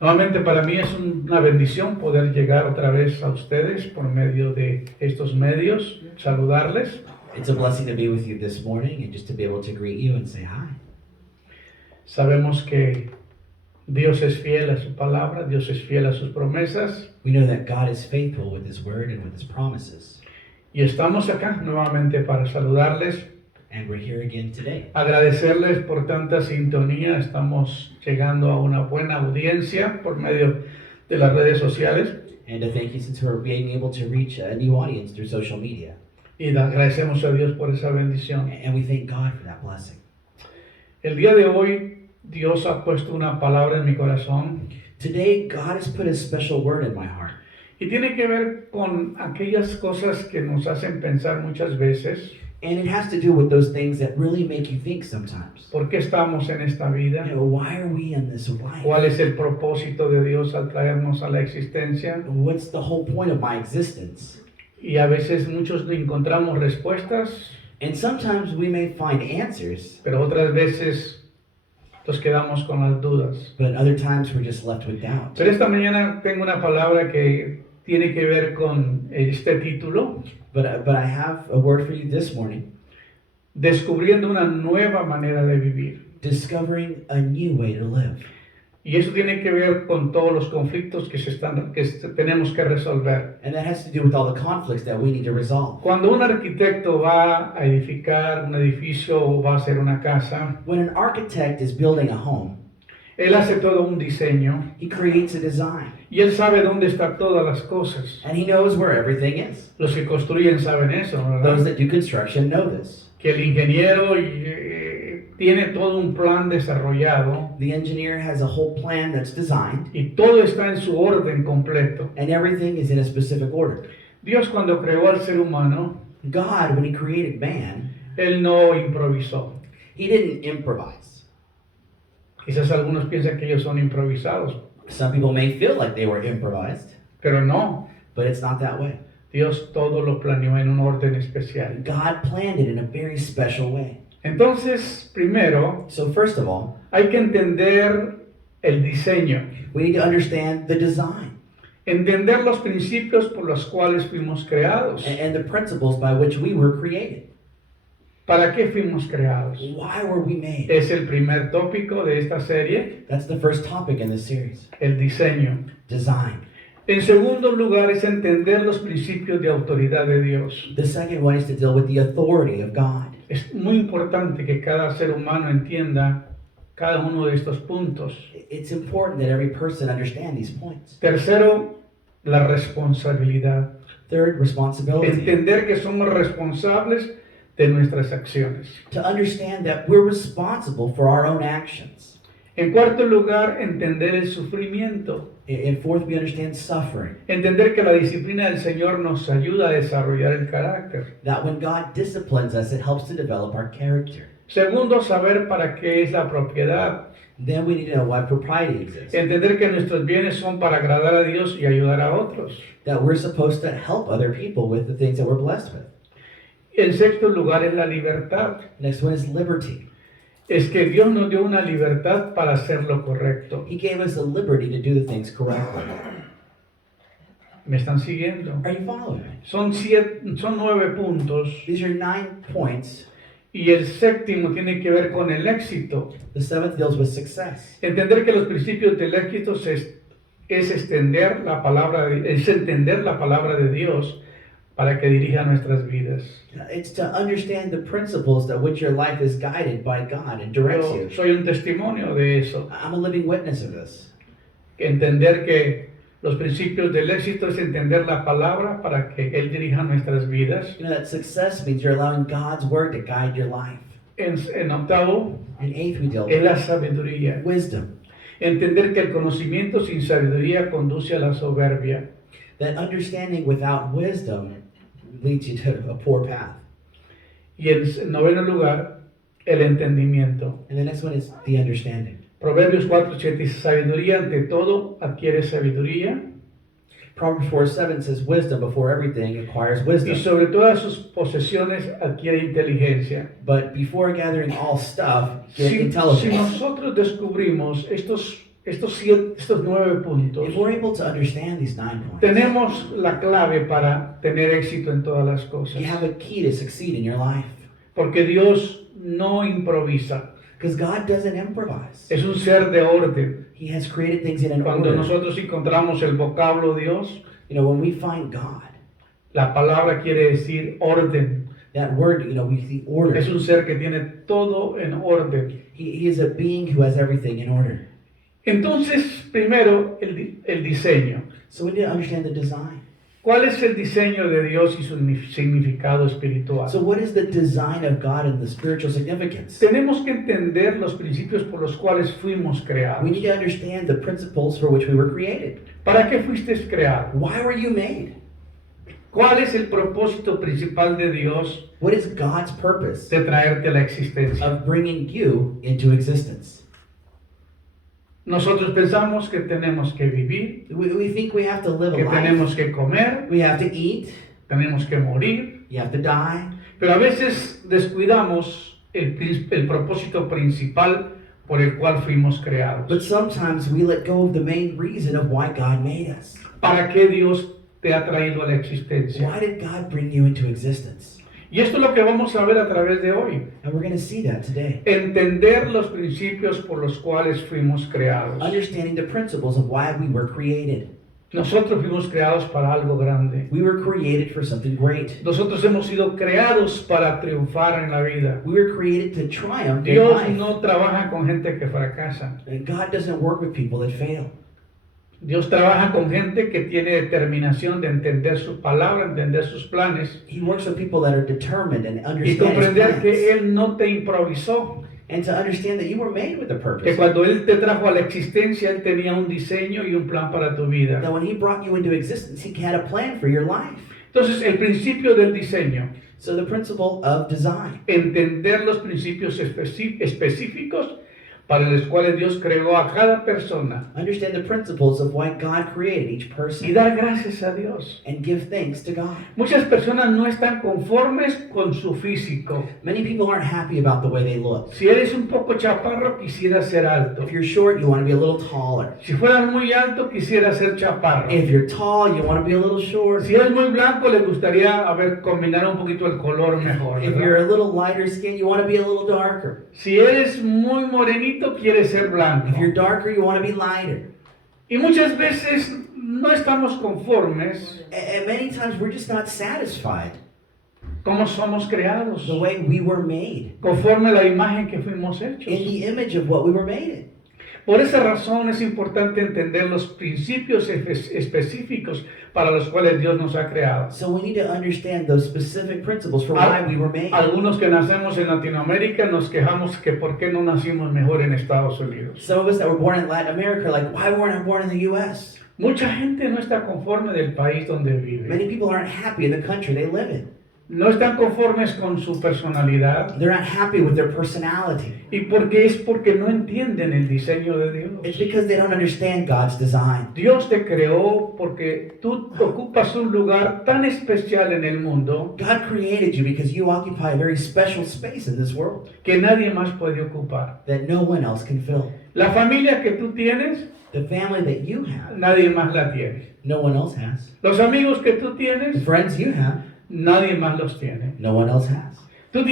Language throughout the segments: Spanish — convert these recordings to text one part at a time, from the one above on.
Nuevamente para mí es una bendición poder llegar otra vez a ustedes por medio de estos medios, saludarles. It's a blessing to be with you this morning and just to be able to greet you and say hi. Sabemos que Dios es fiel a su palabra, Dios es fiel a sus promesas. We know that God is faithful with His word and with His promises. Y estamos acá nuevamente para saludarles, And we're here again today. agradecerles por tanta sintonía. Estamos llegando a una buena audiencia por medio de las redes sociales. And to thank you since we're being able to reach a new audience through social media. Y agradecemos a Dios por esa bendición. And we thank God for that blessing. El día de hoy Dios ha puesto una palabra en mi corazón Today, God has put a special word in my heart. y tiene que ver con aquellas cosas que nos hacen pensar muchas veces. And it has to do with those things that really make you think sometimes. ¿Por qué estamos en esta vida? Why are we in this life? ¿Cuál es el propósito de Dios al traernos a la existencia? What's the whole point of my existence? Y a veces muchos no encontramos respuestas, And sometimes we may find answers, pero otras veces nos quedamos con las dudas. but other times we're just left with doubt. Pero esta mañana tengo una palabra que tiene que ver con este título, But I have a word for you this morning. descubriendo una nueva manera de vivir. Discovering a new way to live. Y eso tiene que ver con todos los conflictos que tenemos que resolver. And that has to do with all the conflicts that we need to resolve. Cuando un arquitecto va a edificar un edificio o va a hacer una casa, When an architect is building a home, él hace todo un diseño he creates a design. y él sabe dónde están todas las cosas. And he knows where everything is. Los que construyen saben eso, Those ¿verdad? that do construction know this. Que el ingeniero tiene todo un plan desarrollado The engineer has a whole plan that's designed, y todo está en su orden completo. and everything is in a specific order. Dios, cuando creó al ser humano, God, when he created man, él no improvisó. he didn't improvise. Quizás algunos piensan que ellos son improvisados, Some people may feel like they were improvised, pero no. but it's not that way. Dios todo lo planeó en un orden especial. God planned it in a very special way. Entonces, primero, So first of all, hay que entender el diseño, we need to understand the design entender los principios por los cuales fuimos creados. and the principles by which we were created. ¿Para qué fuimos creados? Why were we made? Es el primer tópico de esta serie, That's the first topic in this series. el diseño. Design. En segundo lugar, es entender los principios de autoridad de Dios. The second one is to deal with the authority of God. Es muy importante que cada ser humano entienda cada uno de estos puntos. It's important that every person understand these points. Tercero, la responsabilidad. Third, responsibility. Entender que somos responsables de nuestras acciones. To understand that we're responsible for our own actions. En cuarto lugar, entender el sufrimiento. In fourth, we understand suffering. Entender que la disciplina del Señor nos ayuda a desarrollar el carácter. That when God disciplines us, it helps to develop our character. Segundo, saber para qué es la propiedad. Then we need to know why propriety exists. Entender que nuestros bienes son para agradar a Dios y ayudar a otros. That we're supposed to help other people with the things that we're blessed with. En sexto lugar es la libertad. Next one is liberty. Es que Dios nos dio una libertad para hacer lo correcto. He gave us the liberty to do the things correctly. ¿Me están siguiendo? Are you following me? Son 9 puntos These are 9 points. y el séptimo tiene que ver con el éxito. The seventh deals with success. Entender que los principios del éxito es entender la palabra de Dios para que dirija nuestras vidas. It's to understand the principles that which your life is guided by God and directs Yo you. soy un testimonio de eso. I'm a living witness of this. Entender que los principios del éxito es entender la palabra para que Él dirija nuestras vidas. You know that success means you're allowing God's word to guide your life. En octavo, And eighth, we deal es with la sabiduría. wisdom. Entender que el conocimiento sin sabiduría conduce a la soberbia. That understanding without wisdom leads you to a poor path. Y en noveno lugar, el entendimiento. And the next one is the understanding. Proverbios 4:7 dice, sabiduría ante todo adquiere sabiduría Proverbs 4:7 says, wisdom before everything acquires y wisdom. sobre todas sus posesiones adquiere inteligencia. But before gathering all stuff, get Si intelligence. nosotros descubrimos estos 9 puntos, if we're able to understand these 9 points, tenemos la clave para tener éxito en todas las cosas. you have a key to succeed in your life. Porque Dios no improvisa, Because God doesn't improvise. es un ser de orden. He has created things in an Cuando order. nosotros encontramos el vocablo Dios, You know, when we find God, la palabra quiere decir orden. that word, you know, we see order. Es un ser que tiene todo en orden. He is a being who has everything in order. Entonces, primero, el diseño. So we need to understand the design. ¿Cuál es el diseño de Dios y su significado espiritual? So what is the design of God and the spiritual significance? Tenemos que entender los principios por los cuales fuimos We creados. need to understand the principles for which we were created. ¿Para qué fuiste creado? Why were you made? ¿Cuál es el propósito principal de Dios What is God's purpose de traerte a la existencia? of bringing you into existence? Nosotros pensamos que tenemos que vivir, We think we have to live a que life. tenemos que comer, We have to eat. tenemos que morir, You have to die. pero a veces descuidamos el propósito principal por el cual fuimos creados. But sometimes we let go of the main reason of why God made us. ¿Para qué Dios te ha traído a la existencia? Why did God bring you into existence? Y esto es lo que vamos a ver a través de hoy. And we're going to see that today. Entender los principios por los cuales fuimos creados. Understanding the principles of why we were created. Nosotros fuimos creados para algo grande. We were created for something great. Nosotros hemos sido creados para triunfar en la vida. We were created to triumph in Dios life. no trabaja con gente que fracasa. And God doesn't work with people that fail. Dios trabaja con gente que tiene determinación de entender su palabra, entender sus planes He works with people that are determined and y understand His comprender que plans. Él no te improvisó. And to understand that you were made with a Que purpose. cuando Él te trajo a la existencia, Él tenía un diseño y un plan para tu vida. That when He brought you into existence, He had a plan for your life. Entonces, el principio del diseño, So the principle of design. entender los principios específicos para los cuales Dios creó a cada persona Understand the principles of why God created each y person. dar gracias a Dios. And give thanks to God. Muchas personas no están conformes con su físico. Many people aren't happy about the way they look. Si eres un poco chaparro, quisiera ser alto. If you're short, you want to be a little taller. Si fueras muy alto, quisiera ser chaparro. If you're tall, you want to be a little short. Si eres muy blanco, le gustaría combinar un poquito el color mejor, If ¿verdad? you're a little lighter skinned, you want to be a little darker. Si eres muy morenito, quieres ser blanco. If you're darker, you want to be lighter. Y muchas veces no estamos conformes And many times we're just not satisfied como somos creados, the way we were made, conforme a la imagen que fuimos in hechos. the image of what we were made in. Por esa razón es importante entender los principios específicos para los cuales Dios nos ha creado. So we need to understand those specific principles for why we were made. Algunos que nacemos en Latinoamérica nos quejamos que por qué no nacimos mejor en Estados Unidos. Some of us that were born in Latin America are like, why weren't I born in the U.S.? Mucha gente no está conforme del país donde vive. Many people aren't happy in the country they live in. No están conformes con su personalidad. They're not happy with their personality. ¿Y por qué? Es porque no entienden el diseño de It's Dios. because they don't understand God's design. Dios te creó porque tú ocupas un lugar tan especial en el mundo God created you because you occupy a very special space in this world que nadie más puede ocupar. that no one else can fill. La familia que tú tienes, The family that you have, nadie más la tiene. no one else has. Los amigos que tú The tienes, friends you have, nadie más los tiene. no one else has. Tú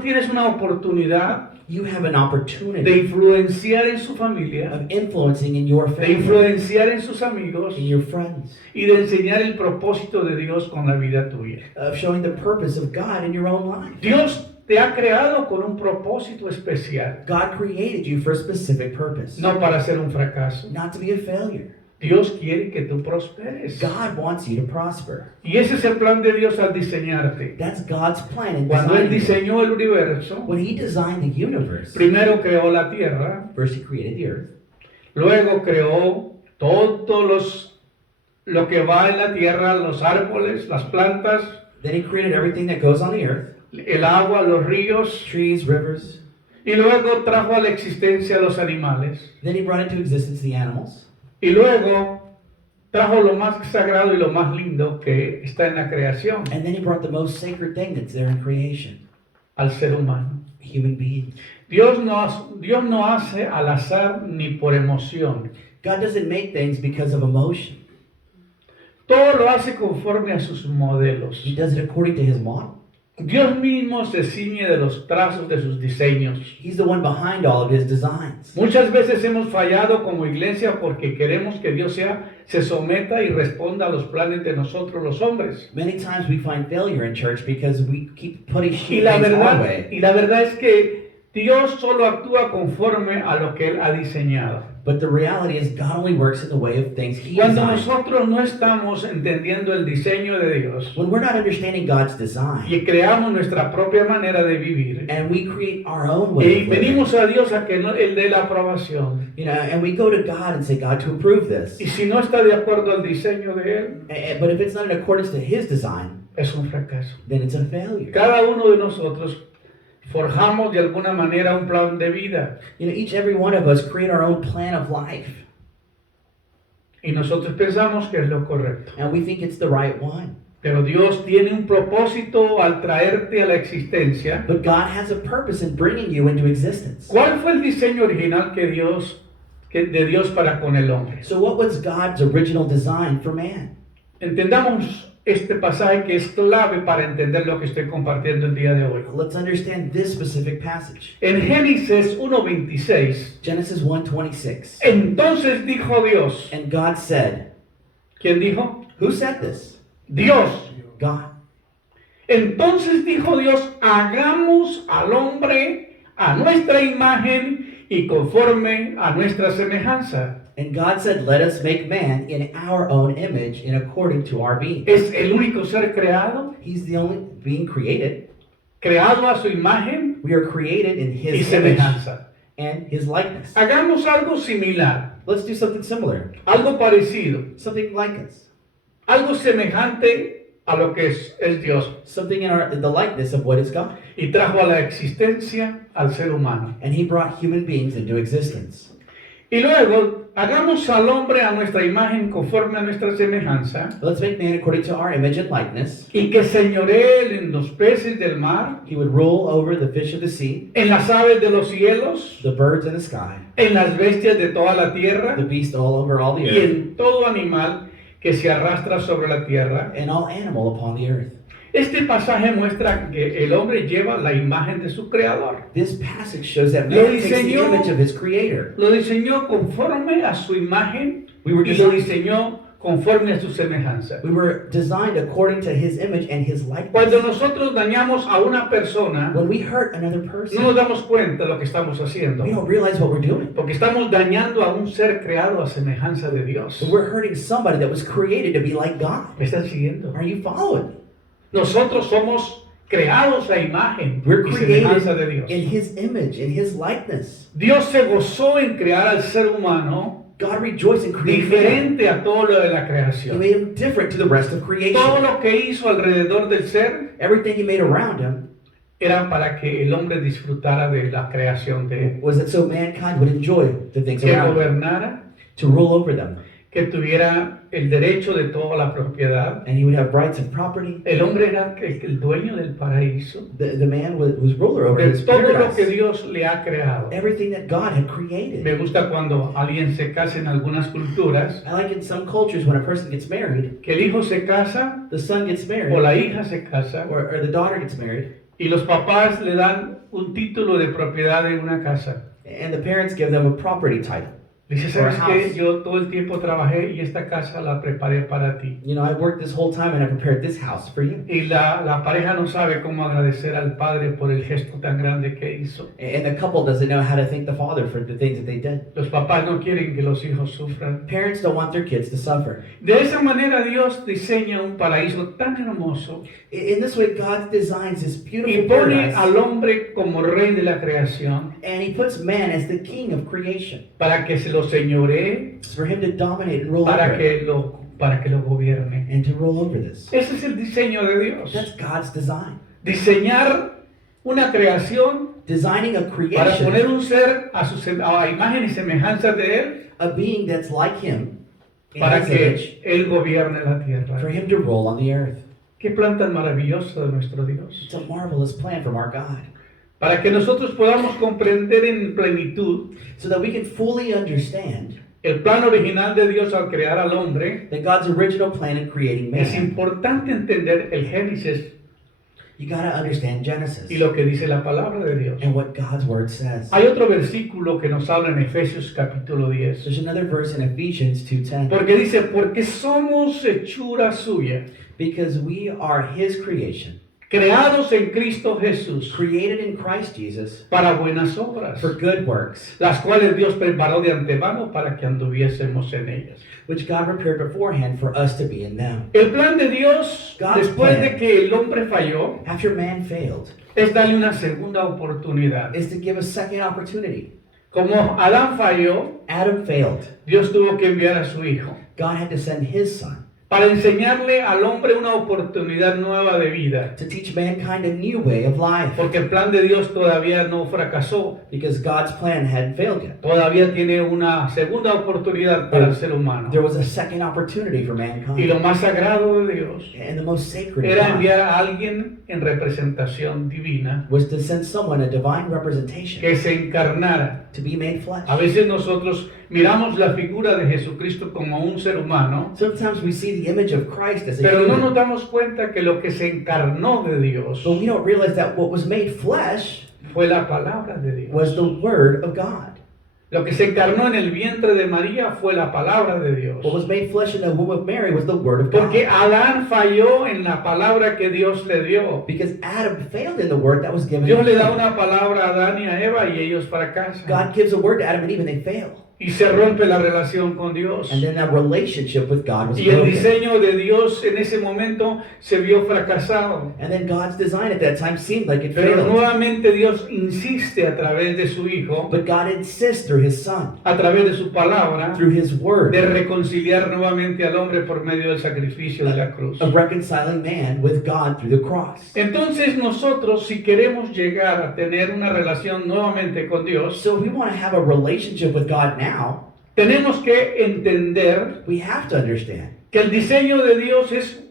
tienes una oportunidad You have an de opportunity influenciar en su familia, of influencing in your de family, influenciar en sus amigos in your friends, y de enseñar el propósito de Dios con la vida tuya. of showing the purpose of God in your own life. Dios te ha creado con un propósito especial, God created you for a specific purpose, no para ser un fracaso. not to be a failure. Dios quiere que tú prosperes. God wants you to prosper. Y ese es el plan de Dios al diseñarte. That's God's plan in Cuando Él designing you. diseñó el universo, When He designed the universe, primero creó la tierra, first He created the earth, luego creó lo que va en la tierra, los árboles, las plantas, then He created everything that goes on the earth, el agua, los ríos, trees, rivers, y luego trajo a la existencia a los animales, then He brought into existence the animals, y luego trajo lo más sagrado y lo más lindo que está en la creación, and then He brought the most sacred thing that's there in creation, al ser humano. human beings. Dios no hace al azar ni por emoción. God doesn't make things because of emotion. Todo lo hace conforme a sus modelos. He does it according to his model. Dios mismo se ciñe de los trazos de sus diseños. He's the one behind all of his designs. Muchas veces hemos fallado como iglesia porque queremos que Dios se someta y responda a los planes de nosotros los hombres. Many times we find failure in church because we keep putting Y la things our verdad, way. y la verdad es que Dios solo actúa conforme a lo que Él ha diseñado. But the reality is God only works in the way of things he Cuando designed. nosotros no estamos entendiendo el diseño de Dios When we're not understanding God's design y creamos nuestra propia manera de vivir, and we create our own way y of living, venimos a Dios a que Él dé la aprobación, and we go to God and say, God, to approve this. y si no está de acuerdo al diseño de Él, But if it's not in accordance to his design, es un fracaso. then it's a failure. Cada uno de nosotros forjamos de alguna manera un plan de vida Each every one of us create our own plan of life, y nosotros pensamos que es lo correcto. and we think it's the right one. Pero Dios tiene un propósito al traerte a la existencia. But God has a purpose in bringing you into existence. ¿Cuál fue el diseño original de Dios para con el hombre? So what was God's original design for man? Entendamos este pasaje que es clave para entender lo que estoy compartiendo el día de hoy. Let's understand this specific passage. En Génesis 1:26, Genesis 1:26. entonces dijo Dios. And God said, ¿Quién dijo? who said this? Dios. God. Entonces dijo Dios, hagamos al hombre a nuestra imagen y conforme a nuestra semejanza. And God said, let us make man in our own image and according to our being. Es el único ser creado, He's the only being created. creado a su imagen We are created in y his image semejanza. and his likeness. Hagamos algo similar, Let's do something similar, algo parecido, something like us, algo semejante a lo que es Dios. something in the likeness of what is God. Y trajo a la existencia al ser humano. And he brought human beings into existence. Y luego, hagamos al hombre a nuestra imagen conforme a nuestra semejanza, Let's make man according to our image and likeness. y que señoree en los peces del mar, He would rule over the fish of the sea, en las aves de los cielos, the birds in the sky, en las bestias de toda la tierra, the beast all over all the y earth, en todo animal que se arrastra sobre la tierra. and all animal upon the earth. Este pasaje muestra que el hombre lleva la imagen de su creador. This passage shows that Lo man takes the diseñó- image of his creator. Lo diseñó conforme a su imagen We were y lo designed, diseñó conforme a su semejanza. we were designed according to his image and his Cuando likeness. nosotros dañamos a una persona, When we hurt another no nos person, damos cuenta de lo que estamos haciendo. we don't realize what we're doing. Porque estamos dañando a un ser creado a semejanza de Dios. So we're hurting somebody that was created to be like God. ¿Me están siguiendo? Are you following me? Nosotros somos creados a imagen We're y semejanza de created Dios. in his image, in his likeness. Dios se gozó en crear al ser humano God rejoiced in creating man. diferente a todo lo de la He creación. made him different to the rest of Todo creation. lo que hizo alrededor del ser Everything he made around him era para que el hombre disfrutara de la creación de él, was that so mankind would enjoy the things que around him, gobernara, to rule over them. que tuviera el derecho de toda la propiedad. And he would have rights of property. El hombre era el dueño del paraíso, The man was ruler over de his todo lo que paradise. Dios le ha creado. Everything that God had created. Me gusta cuando alguien se casa en algunas culturas, I like in some cultures when a person gets married, que el hijo se casa the son gets o married, la hija se casa or the daughter gets married, y los papás le dan un título de propiedad de una casa. and the parents give them a property title. Dice, Or a ¿sabes qué? house. Yo todo el tiempo trabajé y esta casa la preparé para ti. I worked this whole time and I prepared this house for you. Y la pareja no sabe cómo agradecer al padre por el gesto tan grande que hizo. And the couple doesn't know how to thank the father for the things that they did. Los papás no quieren que los hijos sufran. Parents don't want their kids to suffer. De esa manera Dios diseña un paraíso tan hermoso In this way, God designs this y beautiful pone paradise, al hombre como rey de la creación and He puts man as the king of creation, para que se lo señoree, for him to dominate and rule over it, para que lo gobierne. and to rule over this. Ese es el diseño de Dios. That's God's design. Diseñar una creación Designing a para poner creation, un ser a imagen y semejanza de Él, a being that's like Him, in para His image, que Él gobierne la for tierra. Him to rule on the earth. Qué plan tan maravilloso de nuestro Dios. It's a marvelous plan from our God. Para que nosotros podamos comprender en plenitud So that we can fully understand el plan original de Dios al crear al hombre, that God's original plan in creating es man. importante entender el Génesis You got to understand Genesis y lo que dice la palabra de Dios. and what God's word says. Hay otro versículo que nos habla en Efesios capítulo 10. There's another verse in Ephesians 2:10. Porque dice, porque somos hechura suya, Because we are his creation, creados en Cristo Jesús, created in Christ Jesus para buenas obras, for good works, las cuales Dios preparó de antemano para que anduviésemos en ellas. which God prepared beforehand for us to be in them. El plan de Dios, God's después plan. de que el hombre falló, After man failed, es darle una segunda oportunidad. is to give a second opportunity. Como Adán falló, Adam failed. Dios tuvo que enviar a su hijo God had to send his son para enseñarle al hombre una oportunidad nueva de vida. to teach mankind a new way of life. Porque el plan de Dios todavía no fracasó. Because God's plan hadn't failed yet. Todavía tiene una segunda oportunidad para el ser humano. There was a second opportunity for Y mankind. lo más sagrado de Dios And the most sacred of era God enviar a alguien en representación divina was to send someone a divine representation que se encarnara. to be made flesh. A veces nosotros miramos la figura de Jesucristo como un ser humano, Sometimes we see the image of Christ as a pero no human, nos damos cuenta que lo que se encarnó de Dios but we don't realize that what was made flesh fue la palabra de Dios. was the Word of God. Lo que se encarnó en el vientre de María fue la palabra de Dios. What was made flesh in the womb of Mary was the Word of God. Porque Adán falló en la palabra que Dios le dio. Because Adam failed in the word that was given Dios to le da him. una palabra a Adán y a Eva y ellos fracasan. God gives a word to Adam and Eve and they fail. Y se rompe la relación con Dios. And then that relationship with God was Y el broken. diseño de Dios en ese momento se vio fracasado. And then God's design at that time seemed like it Pero failed. nuevamente Dios insiste a través de su Hijo, But God insists through his son, a través de su palabra, through his word, de reconciliar nuevamente al hombre por medio del sacrificio de la cruz. of reconciling man with God through the cross. Entonces nosotros, si queremos llegar a tener una relación nuevamente con Dios, So if we want to have a relationship with God now, tenemos que entender we have to understand que el diseño de Dios es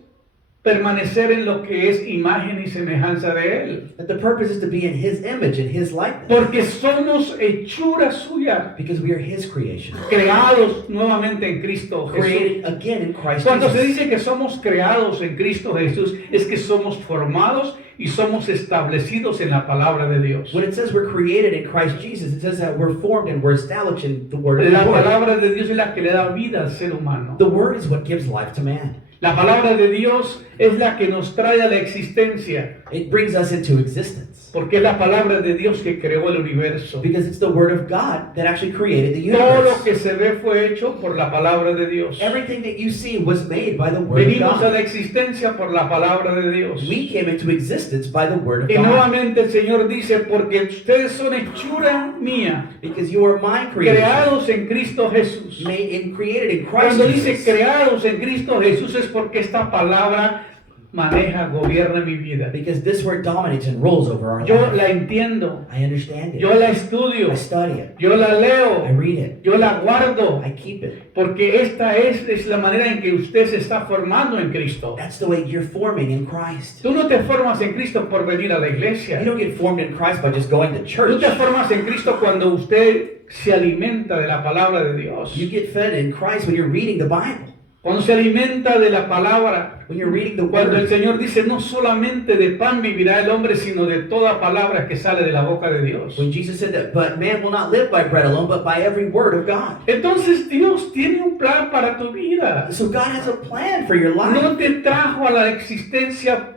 permanecer en lo que es imagen y semejanza de Él. that the purpose is to be in his image and his likeness. Porque somos hechura suya, Because we are his creation, creados nuevamente en Cristo Jesús. created again in Christ Cuando se Jesus. dice que somos creados en Cristo Jesús, es que somos formados y somos establecidos en la palabra de Dios. When it says we're created in Christ Jesus, it says that we're formed and we're established in the Word of La the Lord. palabra de Dios es la que le da vida al ser humano. The Word is what gives life to man. La palabra de Dios es la que nos trae a la existencia, It brings us into existence. porque es la palabra de Dios que creó el universo. Because it's the Word of God that actually created the Todo lo universe. que se ve fue hecho por la palabra de Dios. Everything that you see was made by the Word of Venimos a la God. existencia por la palabra de Dios. We came into existence by the Word of Y God. nuevamente el Señor dice, porque ustedes son hechura mía, Because you are my creation, creados en Cristo Jesús. made and created in Christ Cuando dice Jesus. creados en Cristo Jesús es porque esta palabra maneja, gobierna mi vida. Because this Word dominates and rules over our Yo life. la entiendo, I understand it. yo la estudio, I study it. yo la I leo, read it. yo la guardo, I keep it. porque esta es la manera en que usted se está formando en Cristo. That's the way you're forming in Christ. Tú no te formas en Cristo por venir a la iglesia. You don't get formed in Christ by just going to Tú church. te formas en Cristo cuando usted se alimenta de la palabra de Dios. You get fed in Christ when you're reading the Bible. Cuando se alimenta de la palabra. When you're reading the Cuando el Word. Señor dice, no solamente de pan vivirá el hombre, sino de toda palabra que sale de la boca de Dios. When Jesus said that, but man will not live by bread alone, but by every word of God. Entonces Dios tiene un plan para tu vida. So God has a plan for your life. No te trajo a la existencia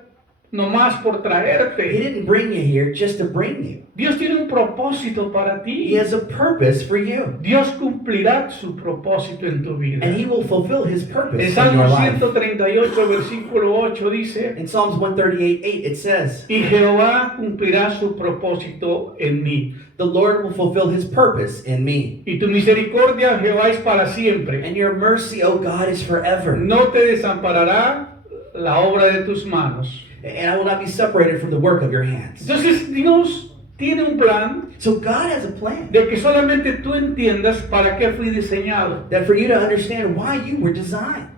nomás por He traerte. didn't bring you here just to bring you. Dios tiene un propósito para He ti. has a purpose for you. Dios cumplirá su propósito en tu vida. And He will fulfill His purpose En in Salmo your life. 138, versículo 8 dice, In Psalms 138:8 it says, y Jehová cumplirá su propósito en mí. the Lord will fulfill His purpose in me. Y tu misericordia, Jehová, es para siempre. And your mercy, O God, is forever. No te desamparará la obra de tus manos. And I will not be separated from the work of your hands. Entonces Dios tiene un plan So God has a plan de que solamente tú entiendas para qué fui diseñado. that for you to understand why you were designed.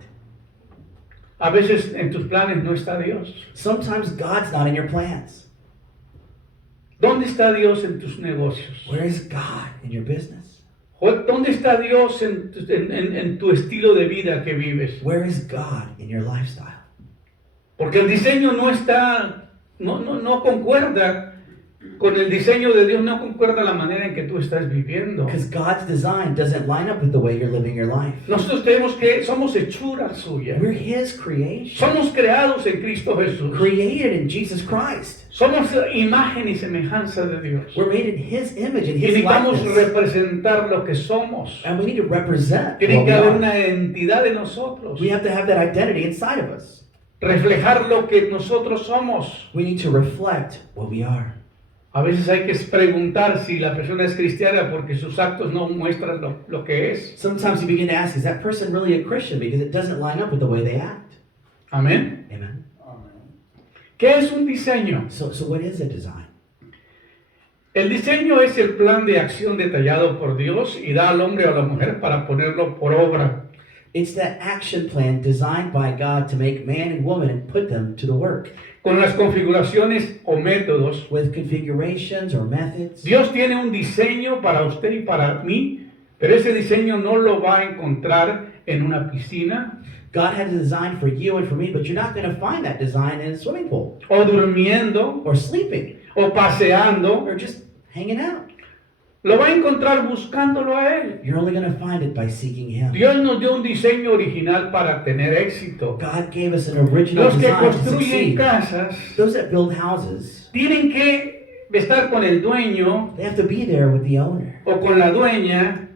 A veces en tus planes no está Dios. Sometimes God's not in your plans. ¿Dónde está Dios en tus negocios? Where is God in your business? ¿Dónde está Dios en tu estilo de vida que vives? Where is God in your lifestyle? Porque el diseño no concuerda con el diseño de Dios, no concuerda la manera en que tú estás viviendo. Because God's design doesn't line up with the way you're living your life. Nosotros tenemos que somos hechura suya. We're His creation, Somos creados en Cristo Jesús. created in Jesus Christ. Somos imagen y semejanza de Dios. We're made in His image and Y His necesitamos likeness. representar lo que somos. And we need to represent Tiene what que we haber are. una identidad en nosotros. We have to have that identity inside of us. Reflejar lo que nosotros somos. We need to reflect what we are. A veces hay que preguntar si la persona es cristiana porque sus actos no muestran lo que es. Sometimes you begin to ask, is that person really a Christian? Because it doesn't line up with the way they act. Amén. Amen. ¿Qué es un diseño? So what is a design? El diseño es el plan de acción detallado por Dios y da al hombre o a la mujer para ponerlo por obra. It's that action plan designed by God to make man and woman and put them to the work. Con las configuraciones o métodos, With configurations or methods. Dios tiene un diseño para usted y para mí, pero ese diseño no lo va a encontrar en una piscina God had a design for you and for me, but you're not going to find that design in a swimming pool o durmiendo or sleeping o paseando. or just hanging out. Lo va a encontrar buscándolo a Él. You're only going to find it by seeking Him. Dios nos dio un diseño original para tener éxito. God gave us an original Los que design to construyen succeed. casas Those that build houses, tienen que estar con el dueño they have to be there with the owner. o con la dueña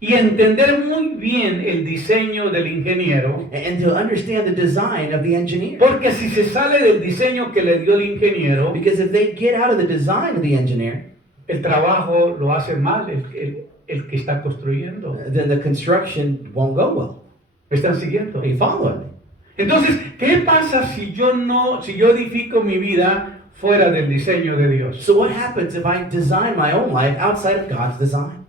y entender muy bien el diseño del ingeniero, And to understand the design of the engineer. porque si se sale del diseño que le dio el ingeniero, Because if they get out of the design of the engineer, el trabajo lo hace mal el que está construyendo. then the construction won't go well. ¿Me están siguiendo? Are you following? Entonces, ¿qué pasa si yo edifico mi vida fuera del diseño de Dios? So what happens if I design my own life outside of God's design?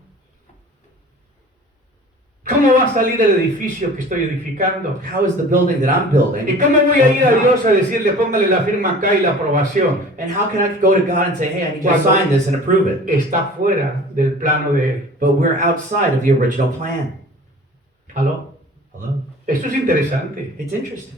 ¿Cómo va a salir el edificio que estoy edificando? How is the building that I'm building? ¿Y cómo voy a ir a Dios a decirle, póngale la firma acá y la aprobación? And how can I go to God and say, hey, I need you to Cuando sign this and approve it? está fuera del plano de Él. But we're outside of the original plan. ¿Aló? Hello? Esto es interesante, It's interesting.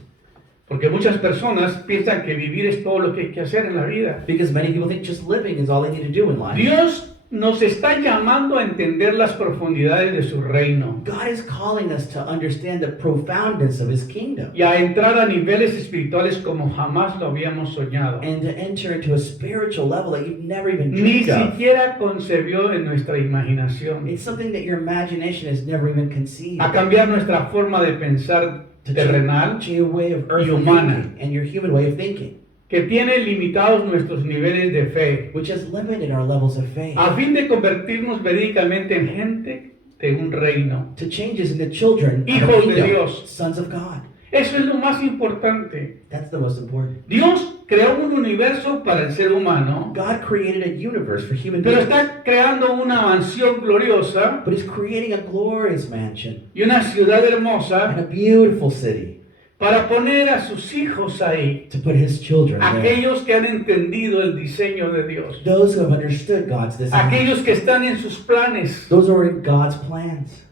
porque muchas personas piensan que vivir es todo lo que hay que hacer en la vida. Because many people think just living is all they need to do in life. Dios nos está llamando a entender las profundidades de su reino God is calling us to understand the profoundness of His kingdom y a entrar a niveles espirituales como jamás lo habíamos soñado. and to enter into a spiritual level that you've never even Ni dreamed of. siquiera concebió en nuestra imaginación. It's something that your imagination has never even conceived. A cambiar nuestra forma de pensar terrenal, To your way of earthly humana. thinking and your human way of thinking, que tiene limitados nuestros niveles de fe, which has limited our levels of faith, a fin de convertirnos verídicamente en gente de un reino. to change us into children of the Hijos de kingdom, Dios. sons of God. Eso es lo más importante. That's the most important. Dios creó un universo para el ser humano, God created a universe for human pero beings, está creando una mansión gloriosa but He's creating a glorious mansion y una ciudad and hermosa a beautiful city para poner a sus hijos ahí, to put His children there. aquellos que han entendido el diseño de Dios, Those who have understood God's design. aquellos que están en sus planes. Those who are in God's plans.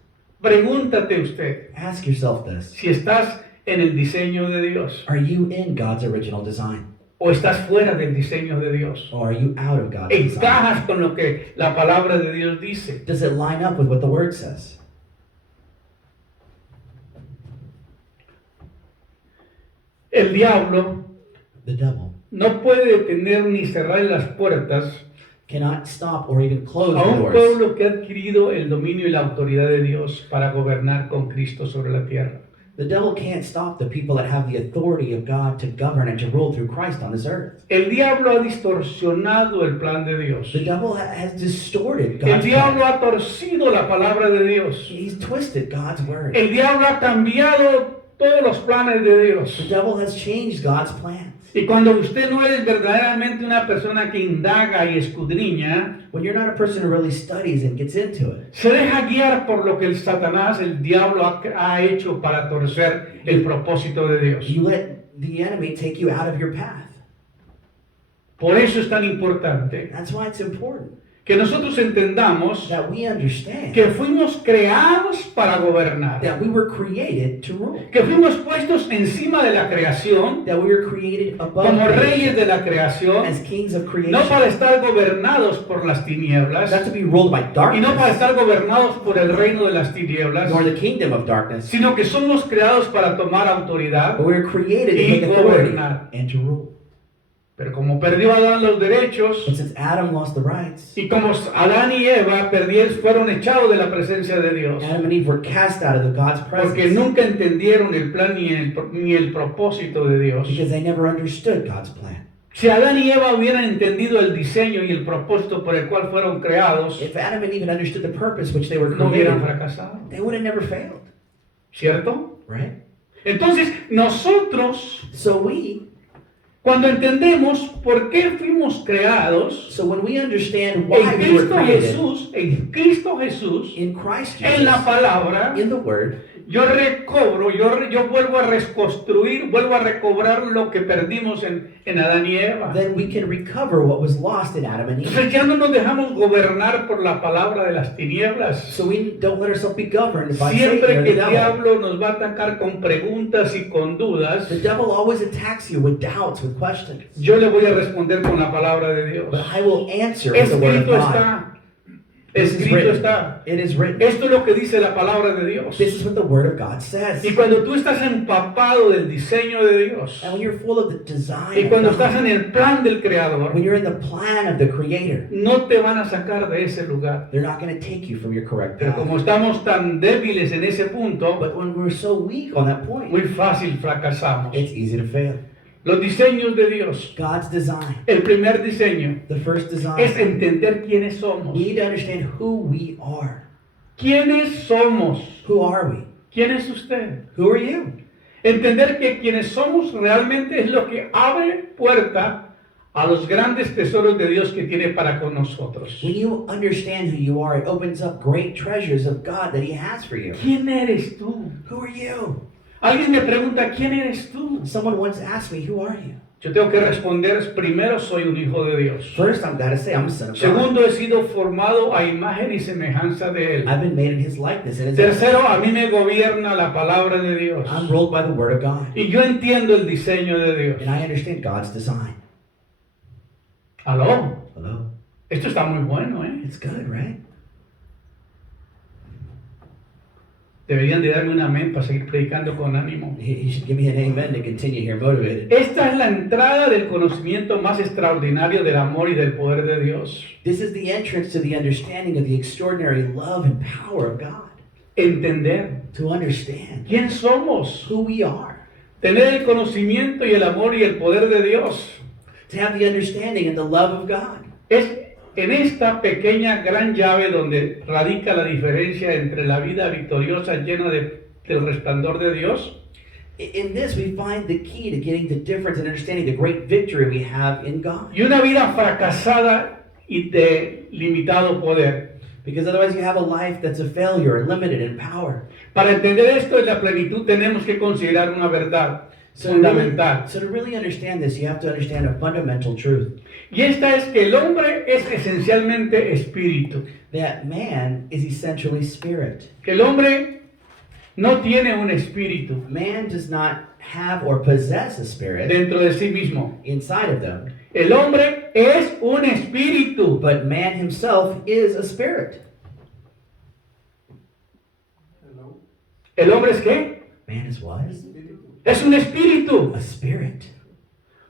Pregúntate usted, Ask yourself this. si estás en el diseño de Dios Are you in God's original design? o estás fuera del diseño de Dios. Or are you out of God's design? ¿Encajas con lo que la palabra de Dios dice? Does it line up with what the Word says? El diablo The devil no puede detener ni cerrar las puertas cannot stop or even close a the un doors pueblo que ha adquirido el dominio y la autoridad de Dios para gobernar con Cristo sobre la tierra. The devil can't stop the people that have the authority of God to govern and to rule through Christ on this earth. El diablo ha distorsionado el plan de Dios. The devil has distorted El God's diablo plan. ha torcido la palabra de Dios. He's twisted God's word. El diablo ha cambiado todos los planes de The Dios. devil has changed God's plans. Y cuando usted no es verdaderamente una persona que indaga y escudriña, When you're not a person who really studies and gets into it, se deja guiar por lo que el Satanás, el diablo, ha hecho para torcer el propósito de Dios. you let the enemy take you out of your path. Por eso es tan importante That's why it's important que nosotros entendamos that we understand que fuimos creados para gobernar, that we were created to rule, que fuimos puestos encima de la creación that we were created above como creation, reyes de la creación, as kings of creation, no para estar gobernados por las tinieblas not to be ruled by y no para darkness, estar gobernados por el reino de las tinieblas, nor the kingdom of darkness, sino que somos creados para tomar autoridad. but we were created to Y take authority gobernar. and to rule. Pero como perdió Adán los derechos But since Adam lost the rights, y como Adán y Eva fueron echados de la presencia de Dios, Adam and Eve were cast out of the God's porque presence nunca entendieron el plan ni el propósito de Dios. because they never understood God's plan. Si Adán y Eva hubieran entendido el diseño y el propósito por el cual fueron creados, If Adam and Eve had understood the purpose which they were no hubieran created, fracasado, they would have never failed, ¿cierto? right? Entonces, nosotros, So cuando entendemos por qué fuimos creados, when we understand why we were created En Cristo Jesús, in Christ en la Jesus, palabra, in the Word, yo recobro, yo vuelvo a reconstruir, vuelvo a recobrar lo que perdimos en Adán y Eva. then we can recover what was lost in Adam and Eve. Entonces ya no nos dejamos gobernar por la palabra de las tinieblas. So we don't let ourselves be governed by Satan Siempre or que the el devil. diablo nos va a atacar con preguntas y con dudas, The devil always attacks you with doubts, with questions. yo le voy a responder con la palabra de Dios. But I will answer with the Word of Escrito God. está. This is Escrito written. está. It is written. Esto es lo que dice la palabra de Dios. This is what the Word of God says. Y cuando tú estás empapado del diseño de Dios, And when you're full of the design y of cuando God, estás en el plan del Creador, when you're in the plan of the Creator, no te van a sacar de ese lugar. they're not going to take you from your correct Pero path. como estamos tan débiles en ese punto, But when we're so weak on that point, muy fácil fracasamos. it's easy to fail. Los diseños de Dios. God's design, El primer diseño the first es design, entender quiénes somos. we need to understand who we are. ¿Quiénes somos? Who are we? ¿Quién es usted? Who are you? Entender que quienes somos realmente es lo que abre puerta a los grandes tesoros de Dios que tiene para con nosotros. When you understand who you are, it opens up great treasures of God that He has for you. ¿Quién eres tú? Who are you? Alguien me pregunta, ¿quién eres tú? Someone once asked me, who are you? Yo tengo que responder, primero soy un hijo de Dios. First, I've got to say, I'm a son of God. Segundo, he sido formado a imagen y semejanza de Él. I've been made in His likeness and His image. Tercero, a mí me gobierna la palabra de Dios. I'm ruled by the Word of God. Y yo entiendo el diseño de Dios. And I understand God's design. ¿Aló? Hello? Esto está muy bueno, ¿eh? It's good, right? Deberían de darme un amén para seguir predicando con ánimo. You should give me an amen to continue here motivated. Esta es la entrada del conocimiento más extraordinario del amor y del poder de Dios. This is the entrance to the understanding of the extraordinary love and power of God. Entender To understand quién somos. who we are. Tener el conocimiento y el amor y el poder de Dios. To have the understanding and the love of God. Es en esta pequeña gran llave donde radica la diferencia entre la vida victoriosa llena del resplandor de Dios In this, we find the key to getting the difference and understanding the great victory we have in God. y una vida fracasada y de limitado poder. Because otherwise, you have a life that's a failure and limited in power. Para entender esto en la plenitud tenemos que considerar una verdad fundamental. So to really understand this, you have to understand a fundamental truth. Y esta es que el hombre es esencialmente espíritu. That man is essentially spirit. Que el hombre no tiene un espíritu Man does not have or possess a spirit dentro de sí mismo. inside of them. El hombre es un espíritu. But man himself is a spirit. ¿El hombre es qué? Man is what? Es un espíritu. A spirit.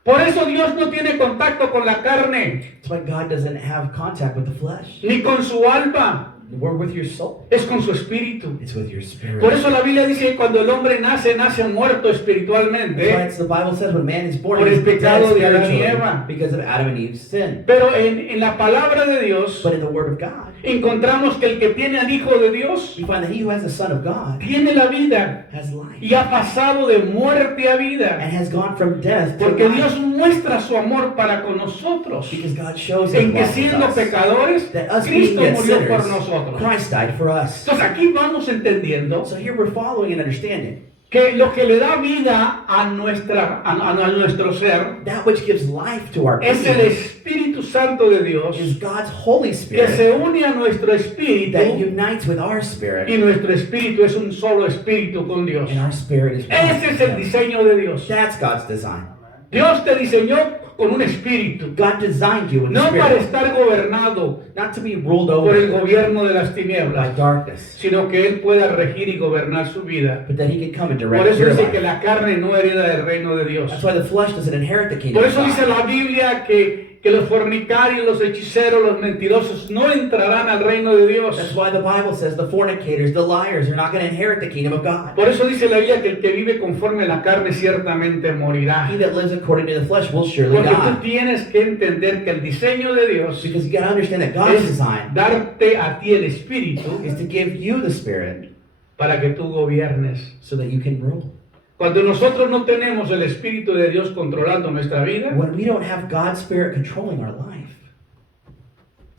Por eso Dios no tiene contacto con la carne, That's why God doesn't have contact with the flesh. ni con su alma. We're with your soul. Es con su espíritu. It's with your spirit. Por eso la Biblia dice que cuando el hombre nace muerto That's why espiritualmente. the Bible says when man is born, Por he's el pecado dead de Adán y spiritually Eva. because of Adam and Eve's sin. Pero en la palabra de Dios But in the Word of God, encontramos que el que tiene al Hijo de Dios we find that he who has the Son of God tiene la vida has life y ha pasado de muerte a vida. and has gone from death to Porque life. Dios muestra su amor para con nosotros, Because God shows his en que love with siendo us. pecadores, That us being Cristo yet murió por sinners, nosotros. Christ died for us. Entonces aquí vamos entendiendo So here we're following and understanding que lo que le da vida a nuestro ser that which gives life to our es el being Espíritu Santo de Dios is God's Holy que Spirit se une a nuestro espíritu, that unites with our y spirit, nuestro espíritu es un solo espíritu con Dios. and our spirit is one. Ese es el diseño de Dios. That's God's design. Dios te diseñó con un espíritu, God designed you with a no para spirit, estar gobernado not to be ruled por el over gobierno de las by tinieblas, darkness, sino que Él pueda regir y gobernar su vida. but that he can come and Por direct eso your dice que life. la carne no hereda del reino de Dios. That's why the flesh doesn't inherit the kingdom Por of eso dice God. la Biblia que los fornicarios, los hechiceros, los mentirosos no entrarán al reino de Dios. That's why the Bible says the fornicators, the liars, are not going to inherit the kingdom of God. Por eso dice la Biblia que el que vive conforme a la carne ciertamente morirá. He that lives according to the flesh will surely Porque tú die. tienes que entender que el diseño de Dios Because you got to understand that God's es design darte a ti el espíritu is to give you the spirit para que tú gobiernes. so that you can rule. Cuando nosotros no tenemos el espíritu de Dios controlando nuestra vida, When we don't have God's spirit controlling our life,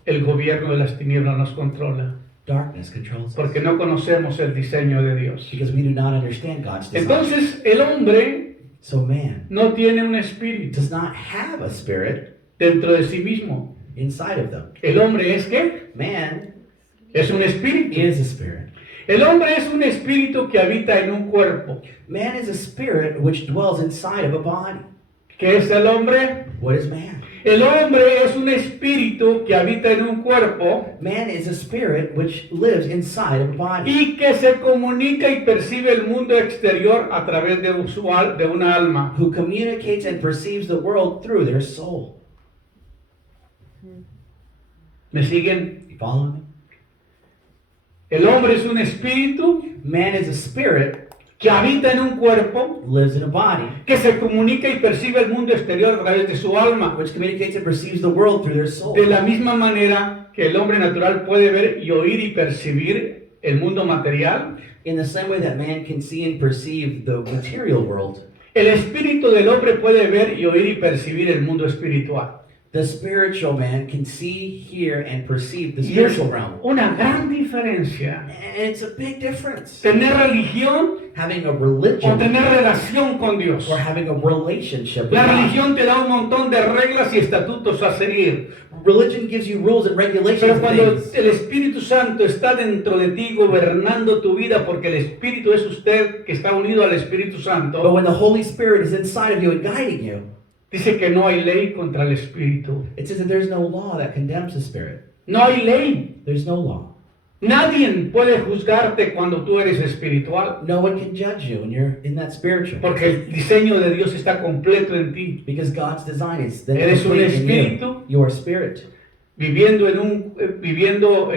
el gobierno de las tinieblas nos controla. darkness controls us. Porque no conocemos el diseño de Dios. Because we do not understand God's design. Entonces el hombre So man no tiene un espíritu does not have a spirit dentro de sí mismo. inside of them. El hombre es ¿qué? Man Es un espíritu. is a spirit. El hombre es un espíritu que habita en un cuerpo. Man is a spirit which dwells inside of a body. ¿Qué es el hombre? What is man? El hombre es un espíritu que habita en un cuerpo Man is a spirit which lives inside of a body y que se comunica y percibe el mundo exterior a través de una alma. who communicates and perceives the world through their soul. ¿Me siguen? You follow me? El hombre es un espíritu Man is a spirit, que habita en un cuerpo lives in a body, que se comunica y percibe el mundo exterior a través de su alma. which communicates and perceives the world through their soul. De la misma manera que el hombre natural puede ver y oír y percibir el mundo material, In the same way that man can see and perceive the material world, el espíritu del hombre puede ver y oír y percibir el mundo espiritual. the spiritual man can see, hear, and perceive the Y es spiritual realm. una gran diferencia And it's a big difference. tener religión Having a o religion tener relación con Dios. or having a relationship with La God. religión te da un montón de reglas y estatutos a seguir. Religion gives you rules and regulations Pero and cuando things. el Espíritu Santo está dentro de ti gobernando tu vida, porque el Espíritu es usted que está unido al Espíritu But Santo, when the Holy Spirit is inside of you and guiding you, dice que no hay ley contra el Espíritu. it says that there's no law that condemns the Spirit. No hay ley. There's no law. Nadie puede juzgarte cuando tú eres espiritual, No one can judge you when you're in that spiritual. porque el diseño de Dios está completo en ti. Because God's design is that Eres un complete in espíritu. you. Your spirit, Viviendo en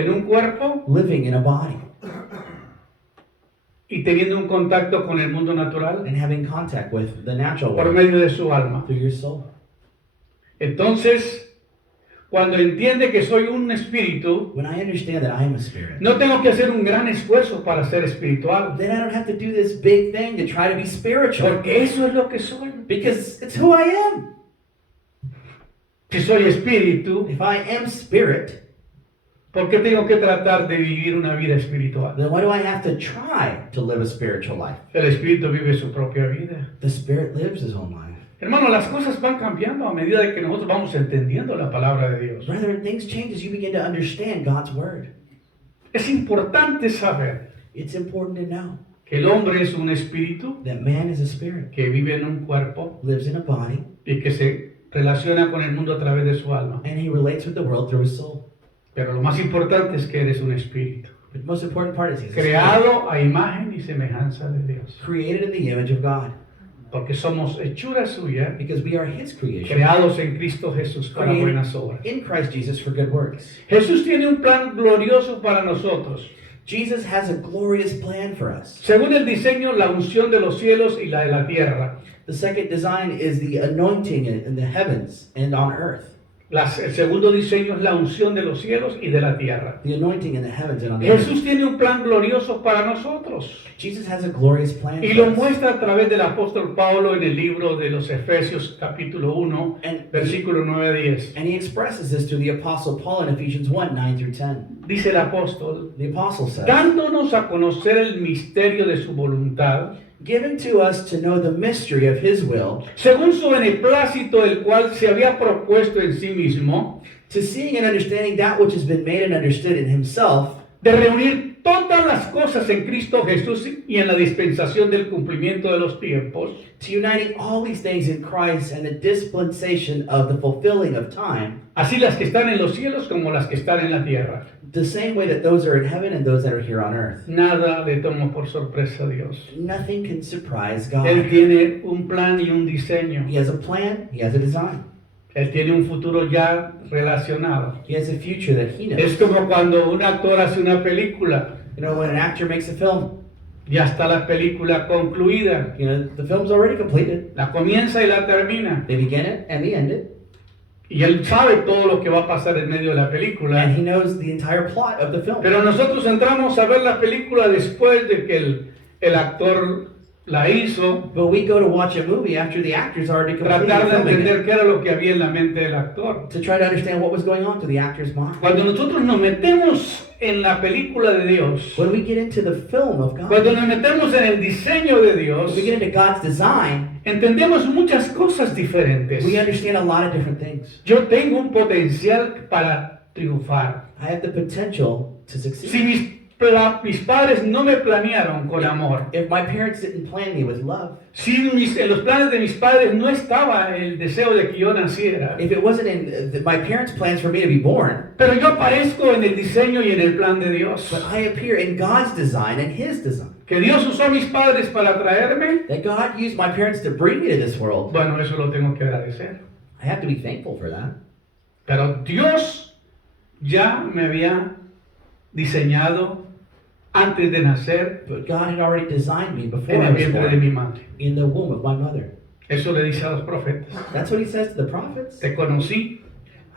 un cuerpo living in a body y teniendo un contacto con el mundo natural and having contact with the natural por world medio de su alma. through your soul. Entonces, cuando entiende que soy un espíritu, When I understand that I am a spirit, no tengo que hacer un gran esfuerzo para ser espiritual, then I don't have to do this big thing to try to be spiritual. porque eso es lo que soy. Because it's who I am. Si soy espíritu, If I am spirit, ¿por qué tengo que tratar de vivir una vida espiritual? then why do I have to try to live a spiritual life? El espíritu vive su propia vida. The spirit lives his own life. Hermano, las cosas van cambiando a medida de que nosotros vamos entendiendo la palabra de Dios. Brethren, things change as you begin to understand God's word. Es importante saber It's important to know que el hombre es un espíritu that man is a spirit, que vive en un cuerpo lives in a body, y que se relaciona con el mundo a través de su alma. and he relates with the world through his soul. Pero lo más importante es que eres un espíritu, But the most important part is he's a spirit, creado a imagen y semejanza de Dios. created in the image of God, Porque somos hechura suya, because we are his creation, creados en Cristo Jesús para Created buenas obras. in Christ Jesus for good works. Jesús tiene un plan glorioso para nosotros. Jesus has a glorious plan for us. Según el diseño, la unción de los cielos y la de la tierra. The second design is the anointing in the heavens and on earth. El segundo diseño es la unción de los cielos y de la tierra. The anointing in the heavens and on the earth. Jesús tiene un plan glorioso para nosotros. Jesus has a glorious plan Y for lo us. muestra a través del apóstol Pablo en el libro de los Efesios capítulo 1, versículo 9 a 10. And he expresses this through the Apostle Paul in Ephesians 1, 9 through 10. Dice el apóstol, The Apostle says, dándonos a conocer el misterio de su voluntad, given to us to know the mystery of his will, según su beneplácito, el cual se había propuesto en sí mismo, to seeing and understanding that which has been made and understood in himself, de reunir todas las cosas en Cristo Jesús y en la dispensación del cumplimiento de los tiempos, to uniting all these things in Christ and the dispensation of the fulfilling of time, así las que están en los cielos como las que están en la tierra. the same way that those are in heaven and those that are here on earth. Nada le toma por sorpresa a Dios. Nothing can surprise Él God. tiene un plan y un diseño. He has a plan, he has a design, Él tiene un futuro ya relacionado. he has a future that he Es knows. como cuando un actor hace una película, You know, when an actor makes a film, ya está la película concluida. you know, the film's already completed. La comienza y la termina. They begin it and they end it. Y él sabe todo lo que va a pasar en medio de la And película. he knows the entire plot of the film. Pero nosotros entramos a ver la película después de que el actor la hizo, But we go to watch a movie after the actor's already completed tratar de filming it, entender qué era lo que había en la mente del actor. to try to understand what was going on to the actor's mind. Cuando nosotros nos metemos en la película de Dios, When we get into the film of God, cuando nos metemos en el diseño de Dios, when we get into God's design, entendemos muchas cosas diferentes. we understand a lot of different things. Yo tengo un potencial para triunfar. I have the potential to succeed. Si mis padres no me planearon con amor, If my parents didn't plan me with love, si en los planes de mis padres no estaba el deseo de que yo naciera, if it wasn't in my parents' plans for me to be born, pero yo aparezco en el diseño y en el plan de Dios, but I appear in God's design and His design. que Dios usó a mis padres para traerme, That God used my parents to bring me to this world. bueno, eso lo tengo que agradecer. I have to be thankful for that. Pero Dios ya me había diseñado antes de nacer But God had already designed me before en I el was vientre de born, mi madre. in the womb of my mother. Eso le dice a los profetas. That's what He says to the prophets. Te conocí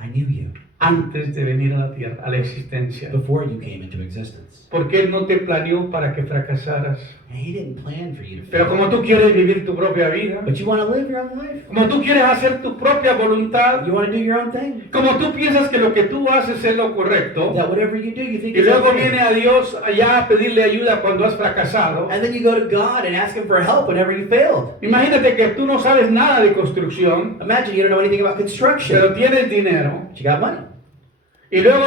I knew you antes de venir a la tierra, a la existencia. before you came into existence. Porque Él no te planeó para que fracasaras. And He didn't plan for you to Pero fail. como tú quieres vivir tu propia vida, But you want to live your own life. como tú quieres hacer tu propia voluntad, You want to do your own thing. como tú piensas que lo que tú haces es lo correcto, That whatever you do, you think y is luego okay. viene a Dios allá a pedirle ayuda cuando has fracasado. And then you go to God and ask Him for help whenever you failed. Imagínate que tú no sabes nada de construcción, Imagine you don't know anything about construction, pero tienes dinero, but you got money. y luego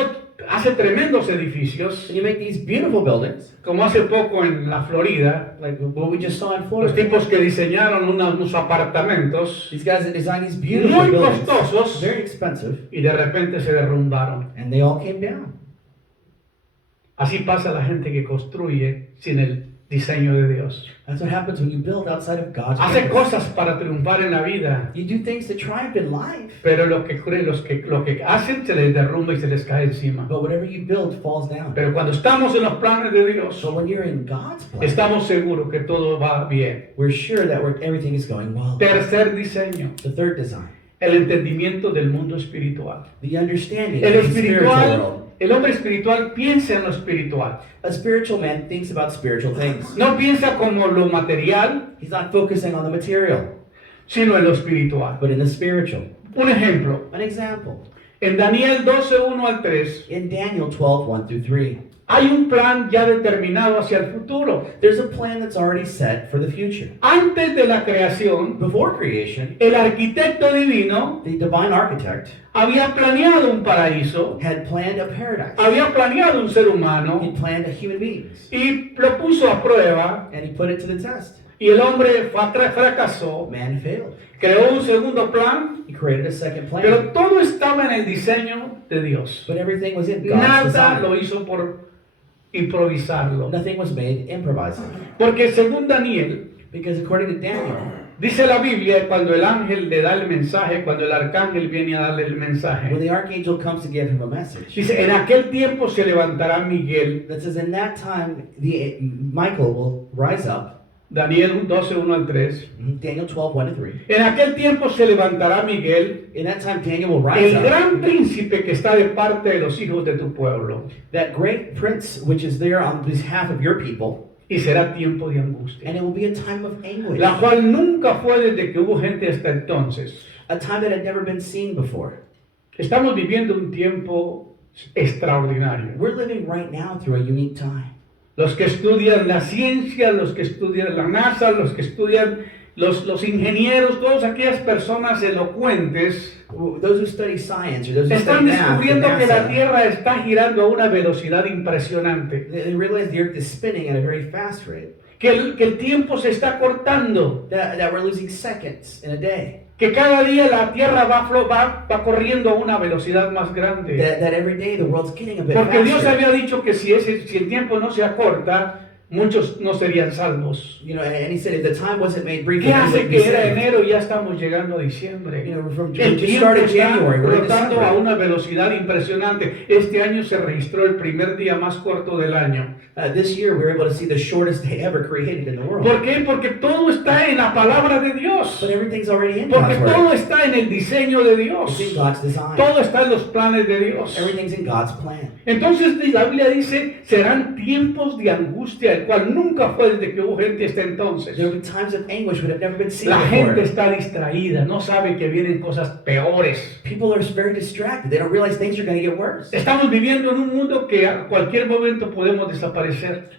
hace tremendos edificios, And you make these beautiful buildings, como hace poco en la Florida, like what we just saw in los Florida. tipos que diseñaron unos apartamentos These guys that designed these beautiful muy buildings, costosos, very expensive, y de repente se derrumbaron. and they all came down. Así pasa la gente que construye sin el diseño de Dios. That's what happens when you build outside of God's Hace purpose. cosas para triunfar en la vida, You do things to triumph in life, pero lo que hacen se les derrumba y se les cae encima. but whatever you build falls down. Pero cuando estamos en los planes de Dios, So when you're in God's plan, estamos seguros que todo va bien. we're sure that everything is going well. Tercer diseño, The third design, el entendimiento del mundo espiritual. the understanding El of the spiritual espiritual, world. el hombre espiritual piensa en lo espiritual. A spiritual man thinks about spiritual things. No piensa como lo material, He's not focusing on the material, sino en lo espiritual. but in the spiritual. Un ejemplo, An example, en Daniel 12, 1 al 3, in Daniel 12, 1 through 3, hay un plan ya determinado hacia el futuro. there's a plan that's already set for the future. Antes de la creación, Before creation, el arquitecto divino the divine architect había planeado un paraíso, had planned a paradise. había planeado un ser humano He planned a human beings, y lo puso a prueba, and he put it to the test. y el hombre fracasó. Man failed. Creó un segundo plan, He created a second plan, pero todo estaba en el diseño de Dios. but everything was in God's Nada design. lo hizo por improvisarlo. Nothing was made improvising. Porque según Daniel, Because according to Daniel, dice la Biblia, cuando el ángel le da el mensaje, cuando el arcángel viene a darle el mensaje, when the archangel comes to give him a message, dice, en aquel tiempo se levantará Miguel, that says, in that time, Michael will rise up, Daniel 12, 1 al 3. Daniel 12, 1 to 3. En aquel tiempo se levantará Miguel, In that time, Daniel will rise el up, gran príncipe que está de parte de los hijos de tu pueblo, that great prince which is there on behalf of your people, y será tiempo de angustia, and it will be a time of anguish, la cual nunca fue desde que hubo gente hasta entonces. a time that had never been seen before. Estamos viviendo un tiempo extraordinario. We're living right now through a unique time. Los que estudian la ciencia, los que estudian la NASA, los que estudian los ingenieros, todas aquellas personas elocuentes, Those who study science or those who están study math, and descubriendo que la NASA, Tierra está girando a una velocidad impresionante, they realize the earth is spinning at a very fast rate, que el tiempo se está cortando, that we're losing seconds in a day, que cada día la Tierra va corriendo a una velocidad más grande. that every day the world's getting a bit Porque Dios faster. había dicho que si el tiempo no se acorta, muchos no serían salvos. You know, and he said if the time wasn't made brief, ¿Qué then we hace wouldn't be que era saved. enero y ya estamos llegando a diciembre? You know, from El just tiempo started está January, we're in rotando a December. una velocidad impresionante. Este año se registró el primer día más corto del año. This year we were able to see the shortest day ever created in the world. ¿Por qué? Porque todo está en la palabra de Dios. But everything's already in Porque God's todo word. está en el diseño de It's Dios. in God's design. Todo está en los planes de Dios. Everything's in God's plan. Entonces la Biblia dice, serán tiempos de angustia, el cual nunca fue desde que hubo gente hasta entonces. There will be times of anguish that have never been seen La gente before. está distraída, no sabe que vienen cosas peores. People are very distracted. They don't realize things are going to get worse. Estamos viviendo en un mundo que a cualquier momento podemos desaparecer.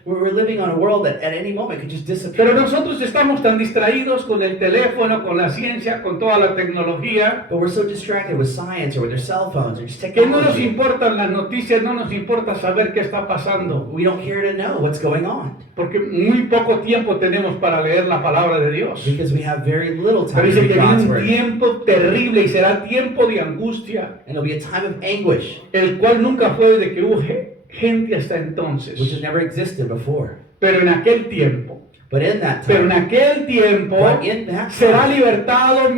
We're living on a world that at any moment could just disappear. Pero nosotros estamos tan distraídos con el teléfono, con la ciencia, con toda la tecnología, But we're so distracted with science or with their cell phones or just que no nos technology. importan las noticias, no nos importa saber qué está pasando. We don't care to know what's going on Porque muy poco tiempo tenemos para leer la palabra de Dios. because we have very little Pero time to dice read que viene God's un word. tiempo terrible y será tiempo de angustia, And it'll be a time of anguish, el cual nunca fue desde que hubo gente hasta which entonces. has never existed before. Pero en aquel tiempo, But in that pero en time, aquel tiempo but in that será time, libertado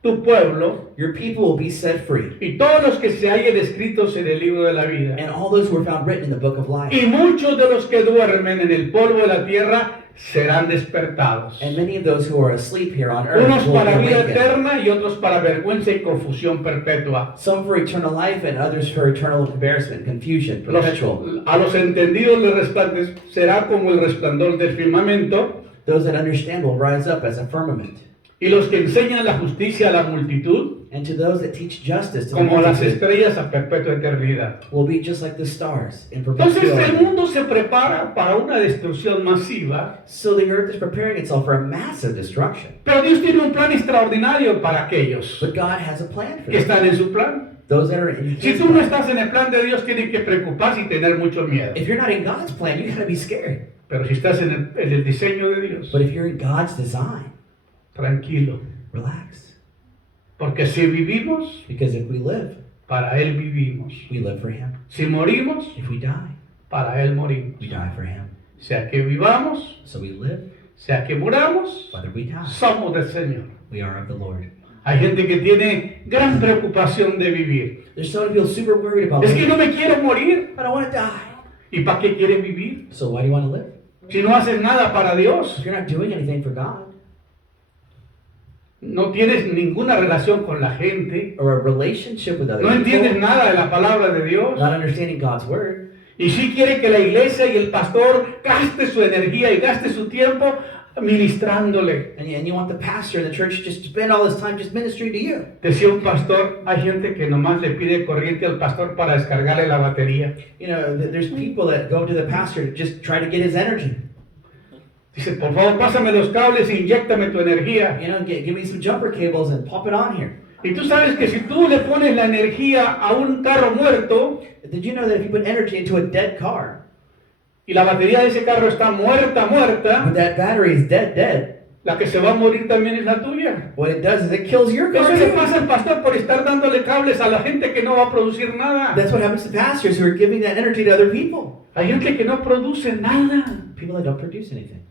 tu pueblo your people will be set free. y todos los que se hallen escritos en el libro de la vida. And all those who were found written in the book of life. Y muchos de los que duermen en el polvo de la tierra serán despertados. And many of those who are asleep here on earth Unos will be para vida awakened. eterna y otros para vergüenza y confusión perpetua. Some for eternal life and others for eternal embarrassment, confusion, perpetual. A los entendidos les resplandecerá como el resplandor del firmamento, Those that understand will rise up as a firmament. y los que enseñan la justicia a la multitud, And to those that teach justice to the como las multitude estrellas a perpetua eternidad. will be just like the stars in Entonces el perpetuity. mundo se prepara para una destrucción masiva, So the earth is preparing itself for a massive destruction. pero Dios tiene un plan extraordinario para aquellos But God has a plan for que them. están en su plan. Those that are in Si His tú no plan. estás en el plan de Dios, tienes que preocuparse y tener mucho miedo. If you're not in God's plan, you gotta be scared. Pero si estás en el diseño de Dios, But if you're in God's design, tranquilo. relax. Porque si vivimos, Because if we live, para Él vivimos. we live for Him. Si morimos, If we die, para Él morimos. we die for Him. Sea que vivamos, So we live, sea que muramos, whether we die, somos del Señor. we are of the Lord. Hay gente que tiene gran preocupación de vivir. There's someone who feels super worried about Es que living. no me quiero morir. I don't want to die. ¿Y para qué quiere vivir? So why do you want to live? Si no haces nada para Dios, If you're not doing anything for God, no tienes ninguna relación con la gente, or a relationship with other no entiendes people, nada de la palabra de Dios, not understanding God's word, y si quiere que la iglesia y el pastor gaste su energía y gaste su tiempo ministrándole. and you want the pastor and the church just to spend all this time just ministering to you. Decía un pastor, hay gente que nomás le pide corriente al pastor para descargarle la batería. You know, there's people that go to the pastor to just try to get his energy. Dice, por favor, pásame los cables e inyéctame tu energía. You know, give me some jumper cables and pop it on here. Y tú sabes que si tú le pones la energía a un carro muerto Did you know that if you put energy into a dead car, y la batería de ese carro está muerta, but that battery is dead, la que se va a morir también es la tuya? what it does is it kills your car Eso le too. pasa al pastor por estar dándole cables a la gente que no va a producir nada. That's what happens to pastors who are giving that energy to other people. Hay gente que no produce nada, People that don't produce anything,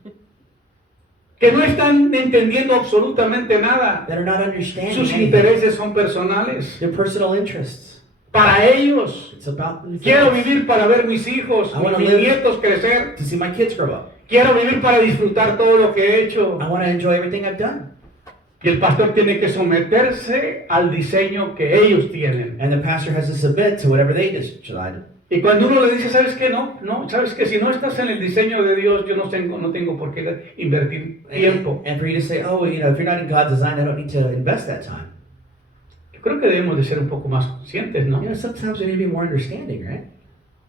que no están entendiendo absolutamente nada. that are not understanding Sus anything. intereses son personales. Their personal interests. Para ellos, It's about quiero vivir para ver mis hijos, I wanna mis live- nietos crecer. to see my kids grow up. Quiero vivir para disfrutar todo lo que he hecho. I want to enjoy everything I've done. Y el pastor tiene que someterse al diseño que ellos tienen. And the pastor has to submit to whatever they decide. Y cuando uno le dice, ¿sabes qué? No, ¿sabes qué? Si no estás en el diseño de Dios, yo no tengo por qué invertir tiempo. And for you to say, oh, if you're not in God's design, I don't need to invest that time. Yo creo que debemos de ser un poco más conscientes, ¿no? Sometimes we need to be more understanding, right?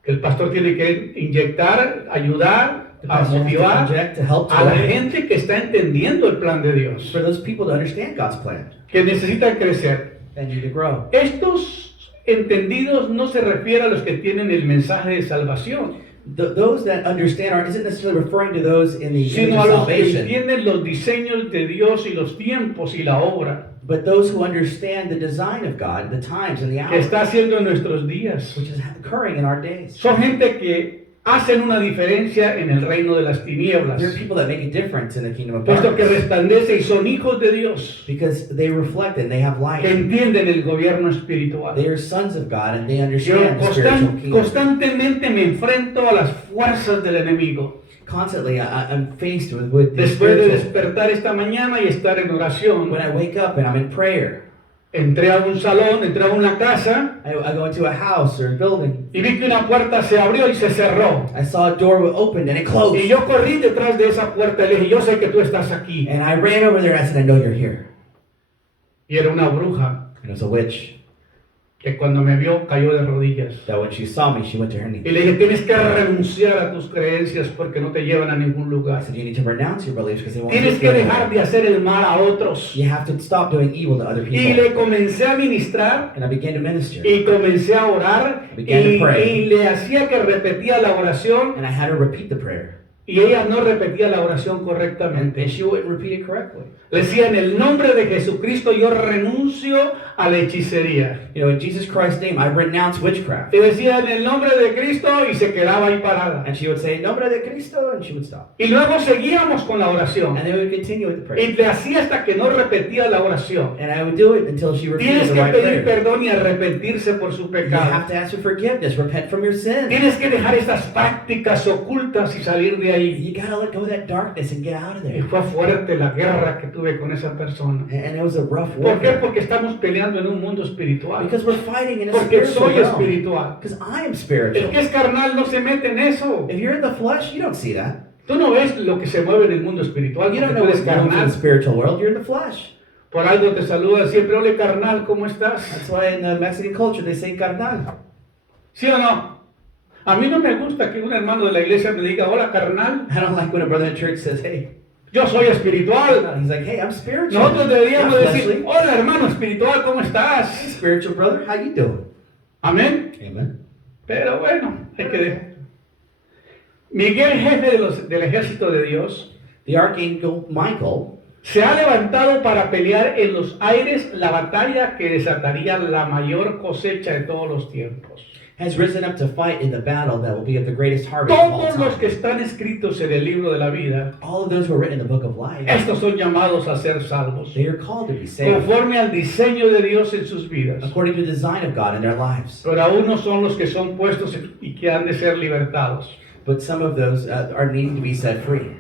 Que el pastor tiene que inyectar, ayudar, a motivar to help a la gente que está entendiendo el plan de Dios, for those people to understand God's plan, que necesitan crecer. and you to grow. Estos entendidos no se refiere a los que tienen el mensaje de salvación, Those that understand isn't necessarily referring to those in the image sino a of los que salvation, entienden los diseños de Dios y los tiempos y la obra but those who understand the design of God, the times and the que hours, está haciendo en nuestros días. which is occurring in our days. Son gente que hacen una diferencia en el reino de las tinieblas, There are people that make a difference in the kingdom of puesto que darkness resplandece y son hijos de Dios, because they reflect and they have que light. entienden el gobierno espiritual. They are sons of God and they Yo understand the spiritual kingdom. constantemente me enfrento a las fuerzas del enemigo. Constantly, I'm faced with the Después de spiritual. despertar esta mañana y estar en oración, When I wake up and I'm in prayer, entré a un salón, entré a una casa I go into a house or a building. y vi que una puerta se abrió y se cerró. I saw a door opened and it closed. Y yo corrí detrás de esa puerta y le dije, yo sé que tú estás aquí. And I ran over there and I said, I know you're here. Y era una bruja And it was a witch que cuando me vio cayó de rodillas. that when she saw me, she went to her Y knees. le dije, tienes que renunciar a tus creencias porque no te llevan a ningún I lugar. said, you need to renounce your beliefs because they won't Tienes take que you dejar anywhere. de hacer el mal a otros. You have to stop doing evil to other Y people. le comencé a ministrar And I began to minister. y comencé a orar Began to pray. y le hacía que repetía la oración And I had her repeat the prayer. y ella no repetía la oración And correctamente. she wouldn't repeat it correctly. Le decía, en el nombre de Jesucristo yo renuncio a la hechicería. You know, in Jesus Christ's name, I renounce witchcraft. Y decía, en el nombre de Cristo, y se quedaba ahí parada. And she would say, nombre de Cristo, and she would stop. Y luego seguíamos con la oración. And then we would continue with the Y prayer. le hacía hasta que no repetía la oración. And I would do it until she repeated Tienes the que right pedir prayer. perdón y arrepentirse por su You pecado. have to ask for forgiveness, repent from your sin. Tienes que dejar estas prácticas ocultas y salir de ahí. You gotta let go of that darkness and get out of Y there. fue fuerte la guerra que tuve con esa persona. And it was a rough ¿Por qué? war. Porque estamos peleando en un mundo espiritual. Because we're fighting in a Porque spiritual soy realm. espiritual. Because I am El spiritual. que es carnal no se mete en eso. If you're in the flesh, you don't see that. Tú no ves lo que se mueve en el mundo espiritual. You Porque don't know tú what's eres going on in carnal. the spiritual world. You're in the flesh. Por algo te saluda siempre. Ole carnal, ¿cómo estás? That's why in the Mexican culture they say carnal. ¿Sí o no? A mí no me gusta que un hermano de la iglesia me diga, hola carnal, I don't like when a brother in church says, hey. yo soy espiritual. He's like, hey, I'm spiritual. Nosotros deberíamos Not decir, fleshly. hola hermano espiritual, ¿cómo Hey, estás? spiritual brother, how you doing? Amén. Amen. Pero bueno, hay que dejar. Miguel, jefe del ejército de Dios, The archangel Michael se ha levantado para pelear en los aires la batalla que desataría la mayor cosecha de todos los tiempos. has risen up to fight in the battle that will be of the greatest harvest of all Todos los que time. están escritos en el libro de la vida, All of those who are written in the book of life, estos son llamados a ser salvos, they are called to be saved conforme al diseño de Dios en sus vidas. according to the design of God in their lives. Pero aún no son los que son puestos y que han de ser libertados. But some of those are needing to be set free.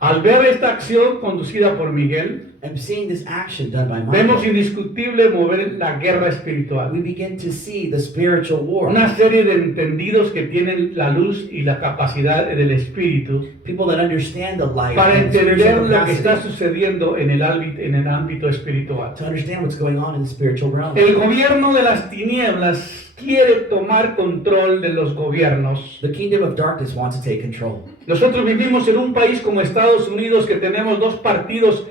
Al ver esta acción conducida por Miguel, And seeing this action done by vemos Michael, indiscutible mover la guerra espiritual. we begin to see the spiritual war. Una serie de entendidos que tienen la luz y la capacidad del Espíritu People that understand the light para and the entender spiritual lo que está capacity sucediendo en el ámbito espiritual. to understand what's going on in the spiritual realm. El gobierno de las tinieblas quiere tomar control de los gobiernos. The kingdom of darkness wants to take control. Nosotros vivimos en un país como Estados Unidos que tenemos dos partidos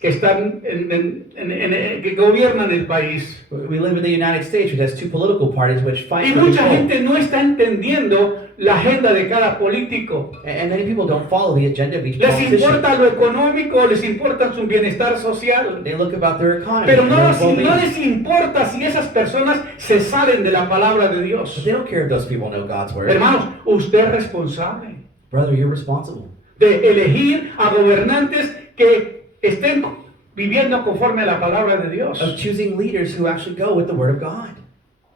que están que gobiernan el país. We live in the United States, which has two political parties which fight Y for mucha control. gente no está entendiendo la agenda de cada político. And many people don't follow the agenda of each Les politician. importa lo económico, les importa su bienestar social. They look about their economy. Pero and no, their well-being. no les importa si esas personas se salen de la palabra de But Dios. they don't care if those people know God's word. Hermanos, usted es responsable Brother, you're responsible de elegir a gobernantes que estén viviendo conforme a la palabra de Dios. of choosing leaders who actually go with the word of God.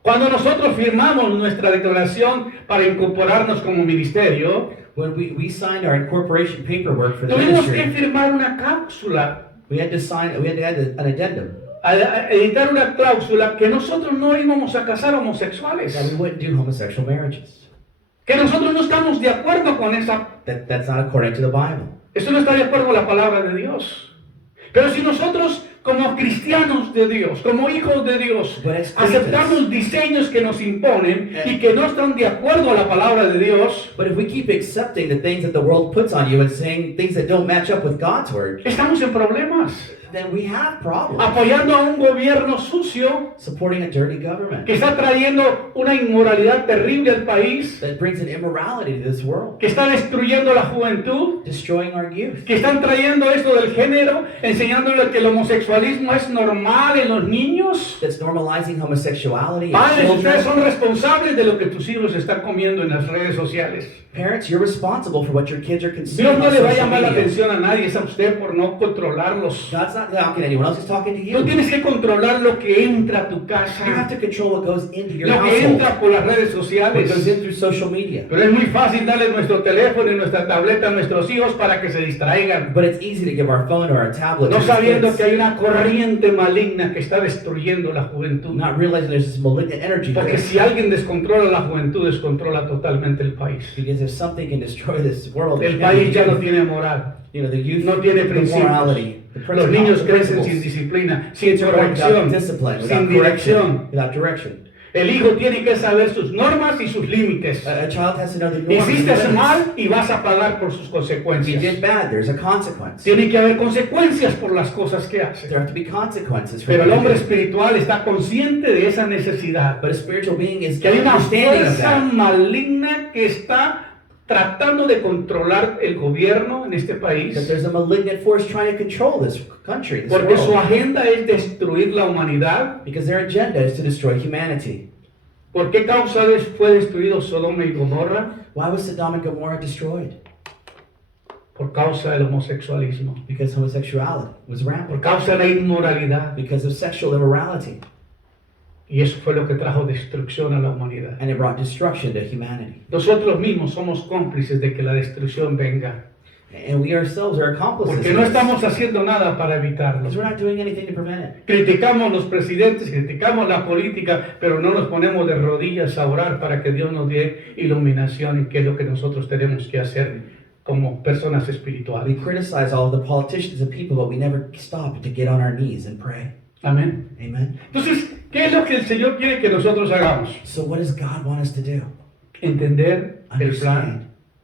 Cuando nosotros firmamos nuestra declaración para incorporarnos como ministerio, When we signed our incorporation paperwork for the Tuvimos que ministry, firmar una cápsula, we had to add an addendum a editar una cláusula que nosotros no íbamos a casar homosexuales, that we wouldn't do homosexual marriages. que nosotros no estamos de acuerdo con esa. That's not according to the Bible. Eso no está de acuerdo con la palabra de Dios. Pero si nosotros, como cristianos de Dios, como hijos de Dios, But as aceptamos diseños que nos imponen y que no están de acuerdo a la palabra de Dios, But if we keep accepting the things that the world puts on you and saying things that don't match up with God's word, estamos en problemas. then we have problems. Apoyando a un gobierno sucio Supporting a dirty government que está trayendo una inmoralidad terrible al país, that brings an immorality to this world, que está destruyendo la juventud, destroying our youth, que están trayendo esto del género, enseñándole que el homosexualismo es normal en los niños. that's normalizing homosexuality in Padres, ustedes children. son responsables de lo que tus hijos están comiendo en las redes sociales. Parents, you're responsible for what your kids are Dios consuming no on le va a social llamar la media. atención a nadie, es a usted por no controlarlos. God's not talking to anyone else, He's talking to Tú you. tienes que controlar lo que entra a tu You casa, have to control what goes into your lo que household, entra por las redes what sociales. goes in through social media. Pero es muy fácil darle nuestro teléfono y nuestra tableta a nuestros hijos para que se distraigan, But it's easy to give our phone or our tablet no to our sabiendo kids, que hay una corriente maligna que está destruyendo la juventud. not realizing there's this malignant energy Porque there. si alguien descontrola la juventud, descontrola totalmente el país. Because if something can destroy this world, El país ya no tiene moral, you know, the youth, no tiene the principios. morality, the Los niños the crecen principles. sin disciplina, sin Kids are growing without corrección, discipline, without sin correction, dirección. without direction. El hijo tiene que saber sus normas y sus límites. A child has to know the norms and Hiciste limits. mal y vas a pagar por sus If you consecuencias. did bad, there's a consequence. Tiene que haber consecuencias por las cosas que hace. There have to be consequences for Pero el what you hombre do. espiritual está consciente de esa necesidad. But a spiritual being is Que hay una understanding of fuerza that. maligna que está tratando de controlar el gobierno en este That país. there's a malignant force trying to control this country, this Porque su world. agenda es destruir la humanidad. Because their agenda is to destroy humanity. ¿Por qué causa fue destruido Sodoma y Gomorra? Why was Sodom and Gomorrah destroyed? Por causa del homosexualismo. Because homosexuality was Por rampant. causa de la inmoralidad. Because of sexual immorality. Y eso fue lo que trajo destrucción a la humanidad. And it brought destruction to humanity. Nosotros mismos somos cómplices de que la destrucción venga. And we ourselves are accomplices. Porque in no this. estamos haciendo nada para evitarlo. Because we're not doing anything to prevent it. Criticamos los presidentes, criticamos la política, pero no nos ponemos de rodillas a orar para que Dios nos dé iluminación en qué es lo que nosotros tenemos que hacer como personas We espirituales. criticize all of the politicians and people, but we never stop to get on our knees and pray. Amén. Amen. Entonces, ¿qué es lo que el Señor quiere que nosotros hagamos? So what does God want us to do? Entender el plan, Understand.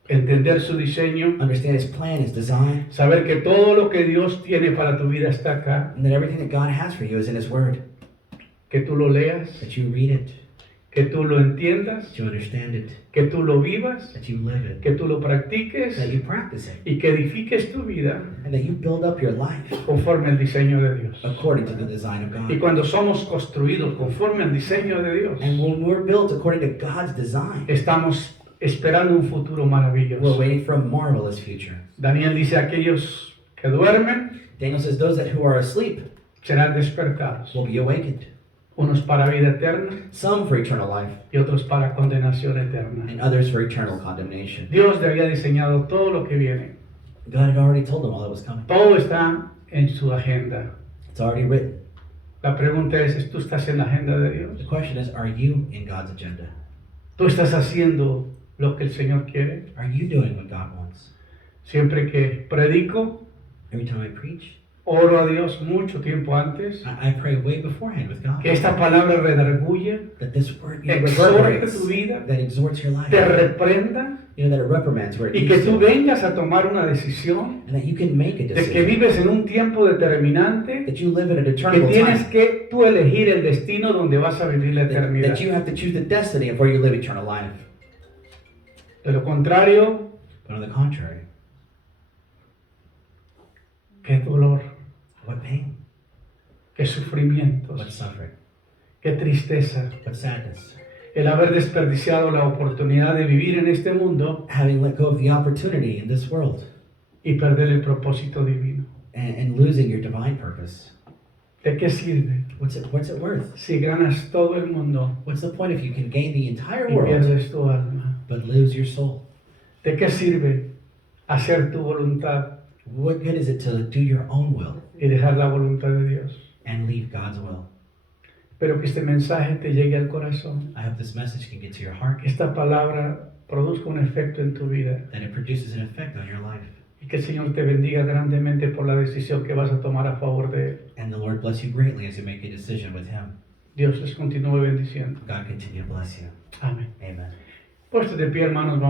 entender su diseño, Understand His plan, His design, saber que todo lo que Dios tiene para tu vida está acá, and that everything that God has for you is in His Word. que tú lo leas, That you read it, que tú lo entiendas, that you understand it, que tú lo vivas, that you live it, que tú lo practiques that you practice it, y que edifiques tu vida and that you build up your life conforme al diseño de Dios. according to the design of Y God. cuando somos construidos conforme al diseño de Dios, And when we're built according to God's design, estamos esperando un futuro we're maravilloso. waiting for a marvelous future. Daniel dice, aquellos que duermen Daniel says, those that who are asleep serán despertados, will be awakened. unos para vida eterna Some for eternal life, y otros para condenación eterna. and others for eternal condemnation. Dios le había diseñado todo lo que viene. God had already told them all that was coming. Todo está en su agenda. It's already written. La pregunta es, ¿tú estás en la agenda de Dios? The question is, are you in God's agenda? ¿Tú estás haciendo lo que el Señor quiere? Are you doing what God wants? Siempre que predico, Every time I preach, oro a Dios mucho tiempo antes, I pray way beforehand with God. que esta palabra redarguye, That this word exhorte reverberates, tu vida, that exhorts your life. te reprenda You know, that it reprimands where it y needs que tú to. vengas a tomar una decisión And that you can make a de que decision. vives en un tiempo determinante, That you live in a que determinable tienes time. que tú elegir el destino donde vas a vivir la eternidad. That you have to choose the destiny of where you live eternal life. De lo contrario, But on the contrary, qué dolor, what pain, qué sufrimientos, what suffering, qué tristeza what sadness. el haber desperdiciado la oportunidad de vivir en este mundo Having let go of the opportunity in this world y perder el propósito divino. and losing your divine purpose. ¿De qué sirve What's it worth? si ganas todo el mundo What's the point if you can gain the entire y world pierdes tu alma? but lose your soul? ¿De qué sirve hacer tu voluntad What good is it to do your own will y dejar la voluntad de Dios? and leave God's will? Espero que este mensaje te llegue al corazón, I hope this message can get to your heart, que esta palabra produzca un efecto en tu vida that it produces an effect on your life. y que el Señor te bendiga grandemente por la decisión que vas a tomar a favor de Él. And the Lord bless you greatly as you make a decision with Him. Dios les continúe bendiciendo. God continue to bless you. Amén. Amen. Puestos de pie, hermanos, vamos